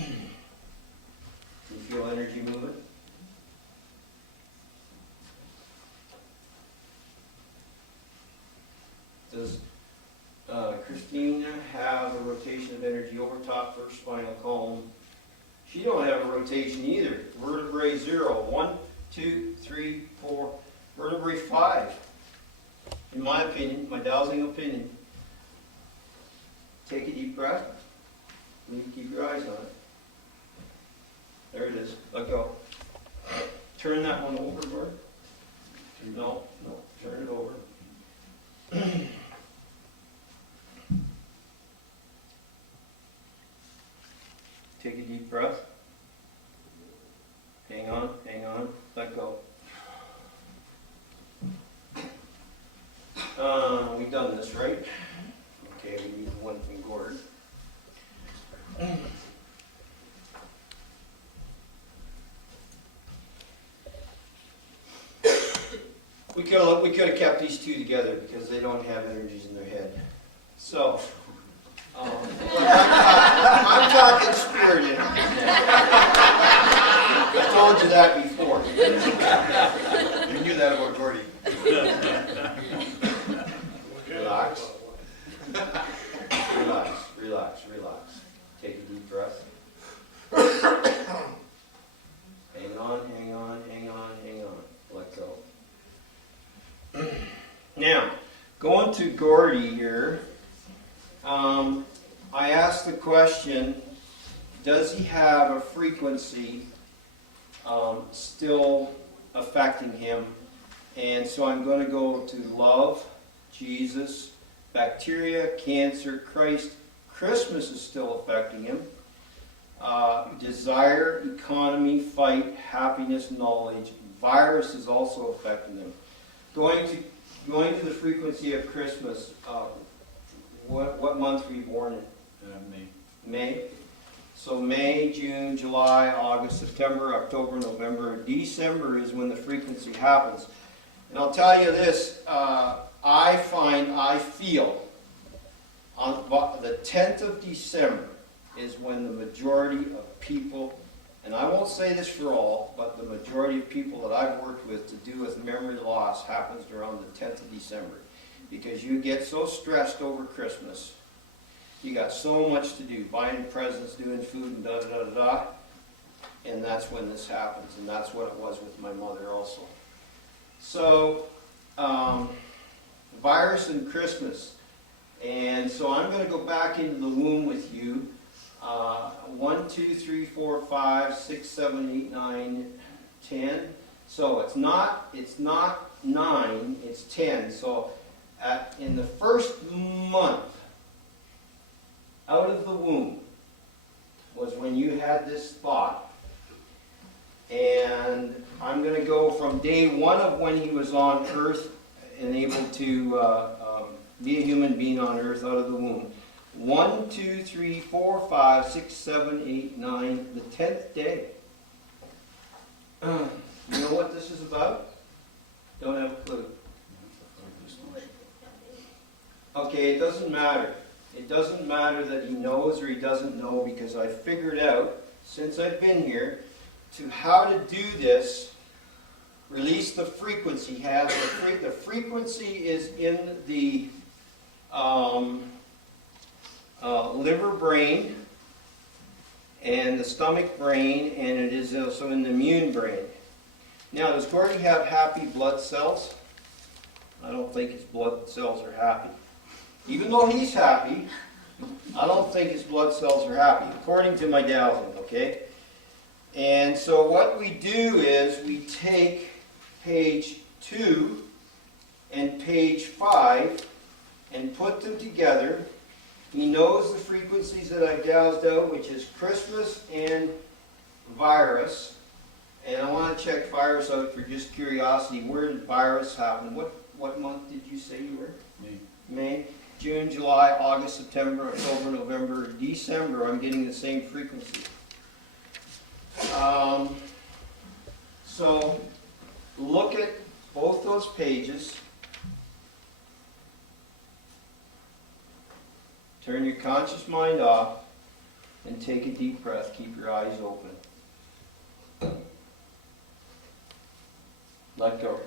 you feel energy moving? Does Christina have a rotation of energy over top first spinal column? She don't have a rotation either. Vertebrae 0, 1, 2, 3, 4, vertebrae 5. In my opinion, my dowsing opinion. Take a deep breath. You keep your eyes on it. There it is. Let go. Turn that one over, Gord. No, turn it over. Take a deep breath. Hang on, let go. We've done this, right? Okay, we need one from Gord. We could have kept these two together because they don't have energies in their head. So, I'm talking spirit energy. I told you that before. You knew that about Gordy. Relax. Relax. Take a deep breath. Hang on. Let go. Now, going to Gordy here, I asked the question, does he have a frequency still affecting him? And so I'm going to go to love, Jesus, bacteria, cancer, Christ. Christmas is still affecting him. Desire, economy, fight, happiness, knowledge. Virus is also affecting him. Going to the frequency of Christmas, what month were you born in? May. May. So May, June, July, August, September, October, November, December is when the frequency happens. And I'll tell you this, I feel on the 10th of December is when the majority of people, and I won't say this for all, but the majority of people that I've worked with to do with memory loss happens around the 10th of December. Because you get so stressed over Christmas. You got so much to do, buying presents, doing food, and da-da-da-da-da. And that's when this happens, and that's what it was with my mother also. So, virus and Christmas. And so I'm going to go back into the womb with you. 1, 2, 3, 4, 5, 6, 7, 8, 9, 10. So it's not 9, it's 10. So in the first month out of the womb was when you had this thought. And I'm going to go from day 1 of when he was on earth and able to be a human being on earth out of the womb. 1, 2, 3, 4, 5, 6, 7, 8, 9, the 10th day. You know what this is about? Don't have a clue. Okay, it doesn't matter. It doesn't matter that he knows or he doesn't know, because I figured out, since I've been here, to how to do this, release the frequency. The frequency is in the liver brain and the stomach brain, and it is also in the immune brain. Now, does Gordy have happy blood cells? I don't think his blood cells are happy. Even though he's happy, I don't think his blood cells are happy, according to my dowsing, okay? And so what we do is we take page 2 and page 5 and put them together. He knows the frequencies that I've dowsed out, which is Christmas and virus. And I want to check virus out for just curiosity. Where did virus happen? What month did you say you were? May, June, July, August, September, October, November, December, I'm getting the same frequency. So look at both those pages. Turn your conscious mind off and take a deep breath. Keep your eyes open. Let go.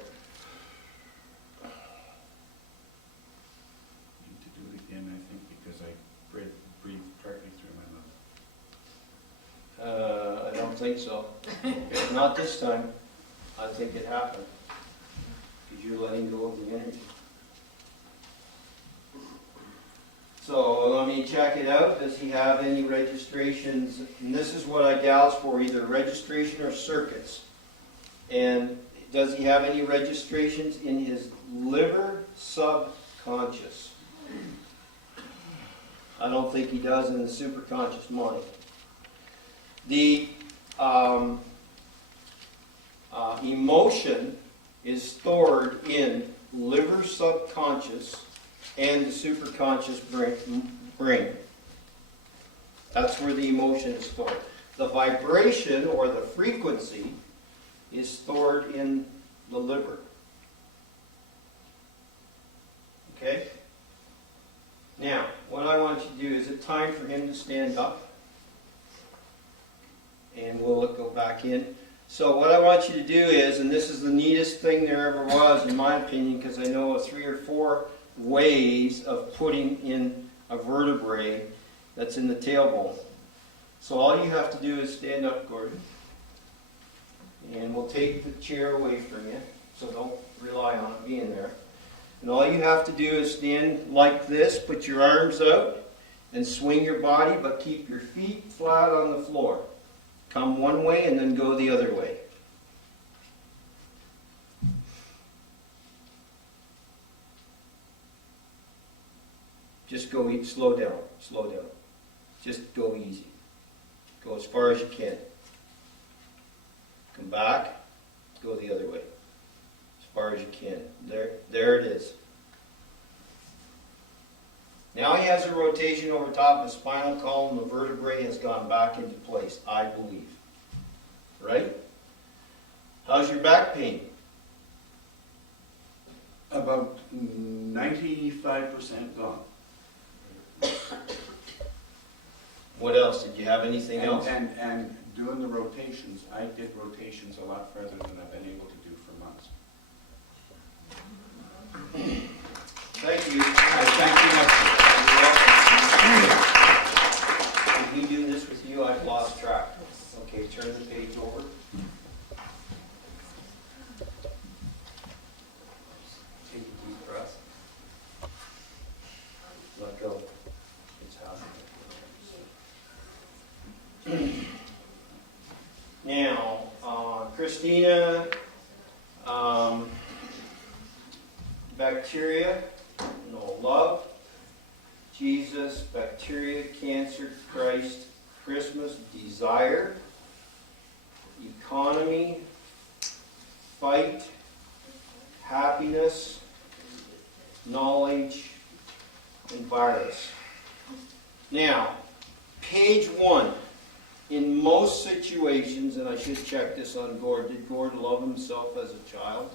Need to do it again, I think, because I breathed partly through my mouth. I don't think so. Not this time. I think it happened. Because you're letting go of the energy. So let me check it out. Does he have any registrations? And this is what I gals for, either registration or circuits. And does he have any registrations in his liver subconscious? I don't think he does in the superconscious mind. The emotion is stored in liver subconscious and the superconscious brain. That's where the emotion is stored. The vibration or the frequency is stored in the liver. Okay? Now, what I want you to do, is it time for him to stand up? And we'll go back in. So what I want you to do is, and this is the neatest thing there ever was, in my opinion, because I know of 3 or 4 ways of putting in a vertebrae that's in the tailbone. So all you have to do is stand up, Gordon. And we'll take the chair away from you, so don't rely on it being there. And all you have to do is stand like this, put your arms out, and swing your body, but keep your feet flat on the floor. Come one way and then go the other way. Just go, slow down, slow down. Just go easy. Go as far as you can. Come back, go the other way. As far as you can. There it is. Now he has a rotation over top of the spinal column. The vertebrae has gone back into place, I believe. Right? How's your back pain? About 95% gone. What else? Did you have anything else? And doing the rotations, I did rotations a lot further than I've been able to do for months. Thank you. I thank you much. Did we do this with you? I've lost track. Okay, turn the page over. Take a deep breath. Let go. It's happening. Now, Christina, bacteria, no love. Jesus, bacteria, cancer, Christ, Christmas, desire, economy, fight, happiness, knowledge, and virus. Now, page 1. In most situations, and I should check this on Gord, did Gord love himself as a child?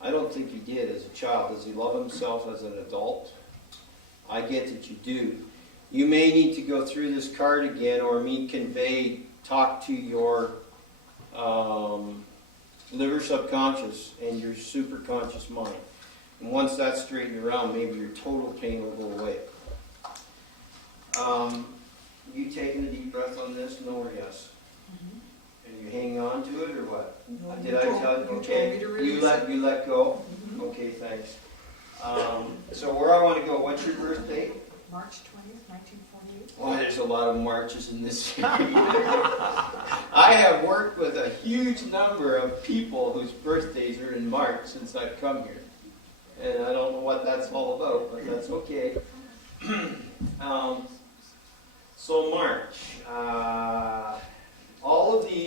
I don't think he did as a child. Does he love himself as an adult? I get that you do. You may need to go through this card again, or me talk to your liver subconscious and your superconscious mind. And once that's straightened around, maybe your total pain will go away. You taking a deep breath on this? No or yes? Are you hanging on to it or what? No, Did I tell you? you told Okay. me to release You let go? Okay, thanks. So where I want to go, what's your birthday? March 20th, 1948. Well, there's a lot of Marches in this series. I have worked with a huge number of people whose birthdays are in March since I've come here. And I don't know what that's all about, but that's okay. So March. All of these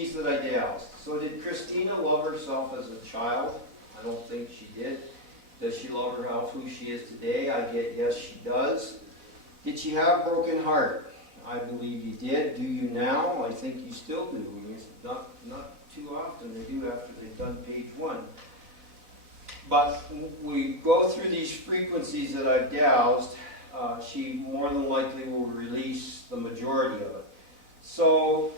Christina love herself as a child? I don't think she did. Does she love herself who she is today? I get yes, she does. Did she have a broken heart? I believe you did. Do you now? I think you still do. It's not too often they do after they've done page 1. But we go through these frequencies that I've dowsed. She more than likely will release the majority of it. So,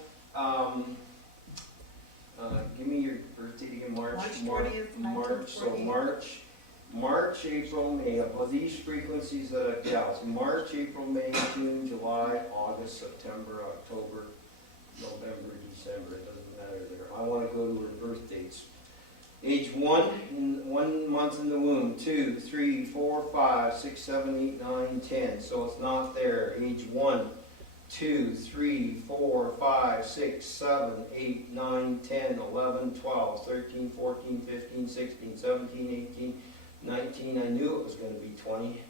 give me your birthday again. March 20th, March. So 1948. March, April, May. Of these frequencies that I've dowsed: March, April, May, June, July, August, September, October, November, December. It doesn't matter there. I want to go to her birth dates. Age 1, 1 month in the womb. 2, 3, 4, 5, 6, 7, 8, 9, 10. So it's not there. Age 1, 2, 3, 4, 5, 6, 7, 8, 9, 10, 11, 12, 13, 14, 15, 16, 17, 18, 19. I knew it was going to be 20.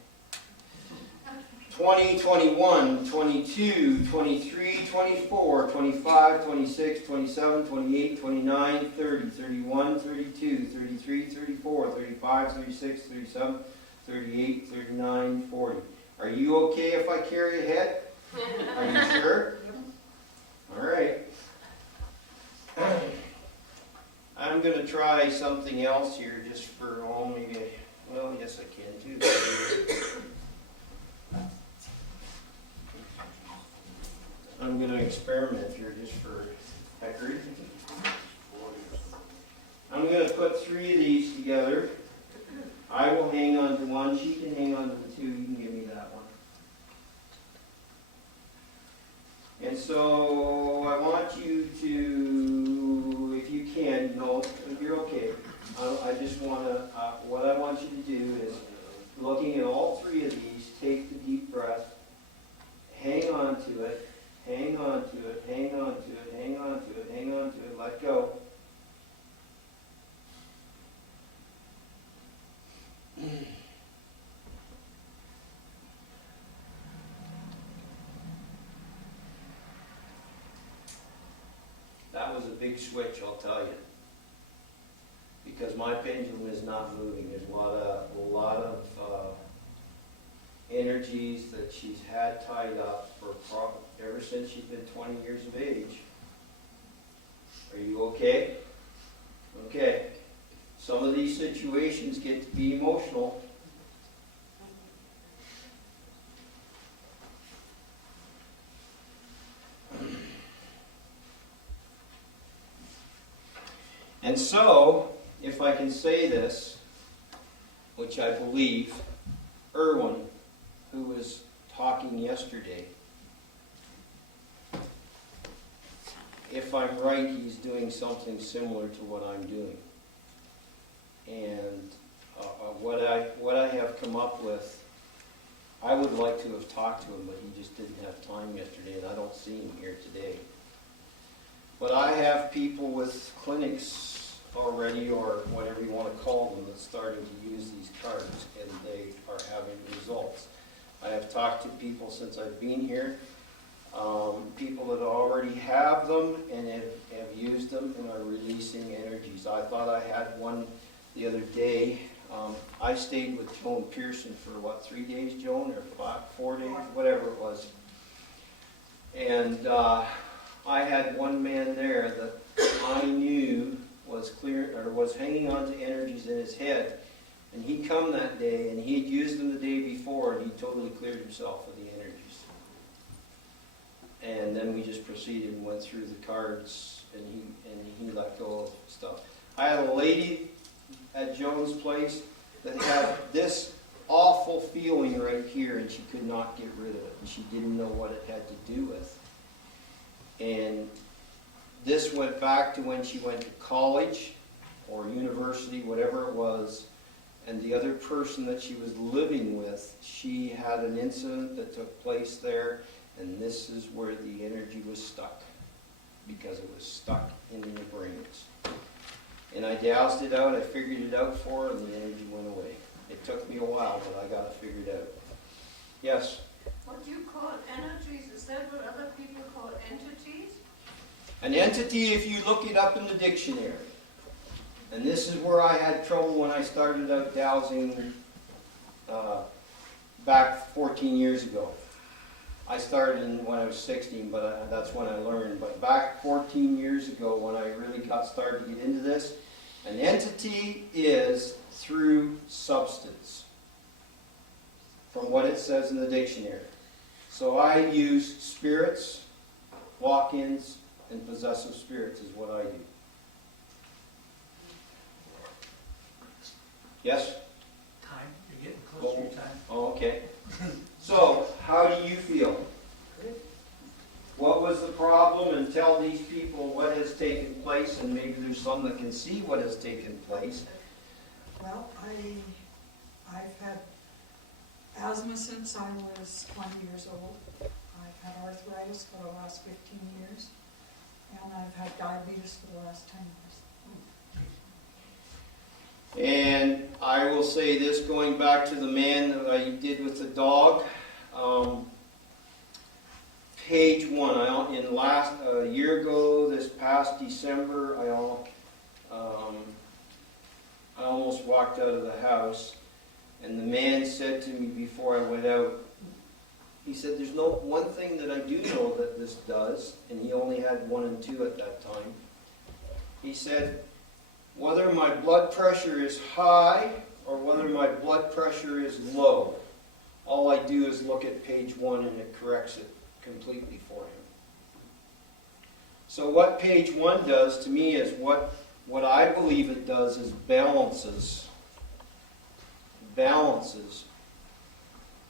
20, 21, 22, 23, 24, 25, 26, 27, 28, 29, 30, 31, 32, 33, 34, 35, 36, 37, 38, 39, 40. Are you okay if I carry ahead? Are you sure? All right. I'm going to try something else here just for, maybe, well, yes I can too. I'm going to experiment here just for heckery. I'm going to put 3 of these together. I will hang on to one. She can hang on to the 2. You can give me that one. And so I want you to, if you can, no, if you're okay, I just want to, what I want you to do is, looking at all 3 of these, take the deep breath, hang on to it, hang on to it, hang on to it, hang on to it, hang on to it, let go. That was a big switch, I'll tell you. Because my pendulum is not moving. There's a lot of energies that she's had tied up for ever since she's been 20 years of age. Are you okay? Okay. Some of these situations get to be emotional. And so, if I can say this, which I believe, Erwin, who was talking yesterday, if I'm right, he's doing something similar to what I'm doing. And what I have come up with, I would like to have talked to him, but he just didn't have time yesterday, and I don't see him here today. But I have people with clinics already, or whatever you want to call them, that's starting to use these cards, and they are having results. I have talked to people since I've been here, people that already have them and have used them and are releasing energies. I thought I had one the other day. I stayed with Joan Pearson for, 3 days, Joan, or 4 days, whatever it was. And I had one man there that I knew was clear, or was hanging on to energies in his head. And he come that day, and he'd used them the day before, and he totally cleared himself of the energies. And then we just proceeded and went through the cards, and he let go of stuff. I had a lady at Joan's place that had this awful feeling right here, and she could not get rid of it, and she didn't know what it had to do with. And this went back to when she went to college or university, whatever it was, and the other person that she was living with, she had an incident that took place there, and this is where the energy was stuck, because it was stuck in the brains. And I doused it out, I figured it out for her, and the energy went away. It took me a while, but I got it figured out. Yes? What do you call energies? Is that what other people call entities? An entity, if you look it up in the dictionary. And this is where I had trouble when I started out dowsing back 14 years ago. I started when I was 16, but that's when I learned. But back 14 years ago, when I really got started to get into this, an entity is through substance, from what it says in the dictionary. So I use spirits, walk-ins, and possessive spirits is what I do. Yes? Time, you're getting close to your time. Oh, okay. So, how do you feel? What was the problem? And tell these people what has taken place, and maybe there's some that can see what has taken place. Well, I've had asthma since I was 20 years old. I've had arthritis for the last 15 years. And I've had diabetes for the last 10 years. And I will say this, going back to the man that I did with the dog. Page 1, a year ago, this past December, I almost walked out of the house, and the man said to me before I went out, he said, there's no one thing that I do know that this does, and he only had 1 and 2 at that time. He said, whether my blood pressure is high or whether my blood pressure is low, all I do is look at page 1 and it corrects it completely for him. So what page 1 does to me is what I believe it does is balances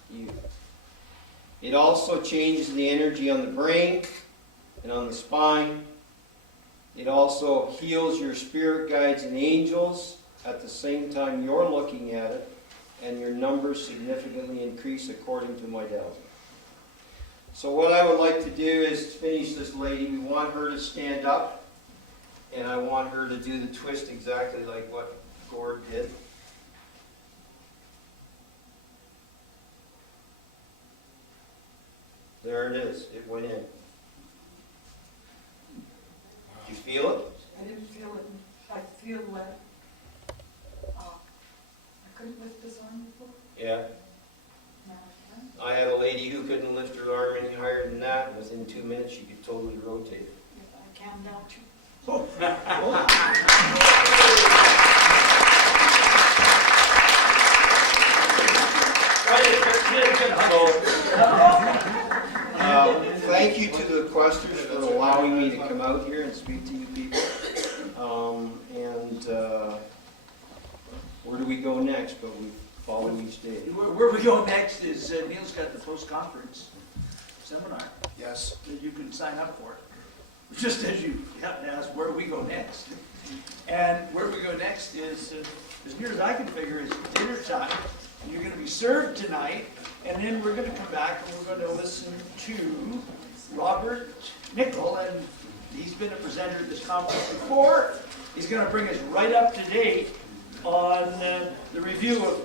you. It also changes the energy on the brain and on the spine. It also heals your spirit guides and angels at the same time you're looking at it, and your numbers significantly increase according to my dowsing. So what I would like to do is finish this lady. We want her to stand up, and I want her to do the twist exactly like what Gord did. There it is. It went in. Did you feel it? I didn't feel it. I feel that I couldn't lift this arm before. Yeah. Now I can. I had a lady who couldn't lift her arm any higher than that, and within 2 minutes she could totally rotate it. I can now too. Thank you to the requesters for allowing me to come out here and speak to you people. Where do we go next? But we follow each day. Where we go next is Neil's got the post-conference seminar Yes. that you can sign up for. Just as you have to ask, where do we go next? And where we go next is, as near as I can figure, is dinner time. You're going to be served tonight, and then we're going to come back and we're going to listen to Robert Nickel, and he's been a presenter at this conference before. He's going to bring us right up to date on the review of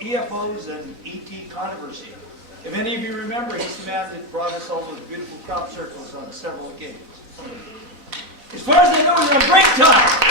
EFOs and ET controversy. If any of you remember, he's the man that brought us all those beautiful crop circles on several occasions. As far as I know, you're on break time.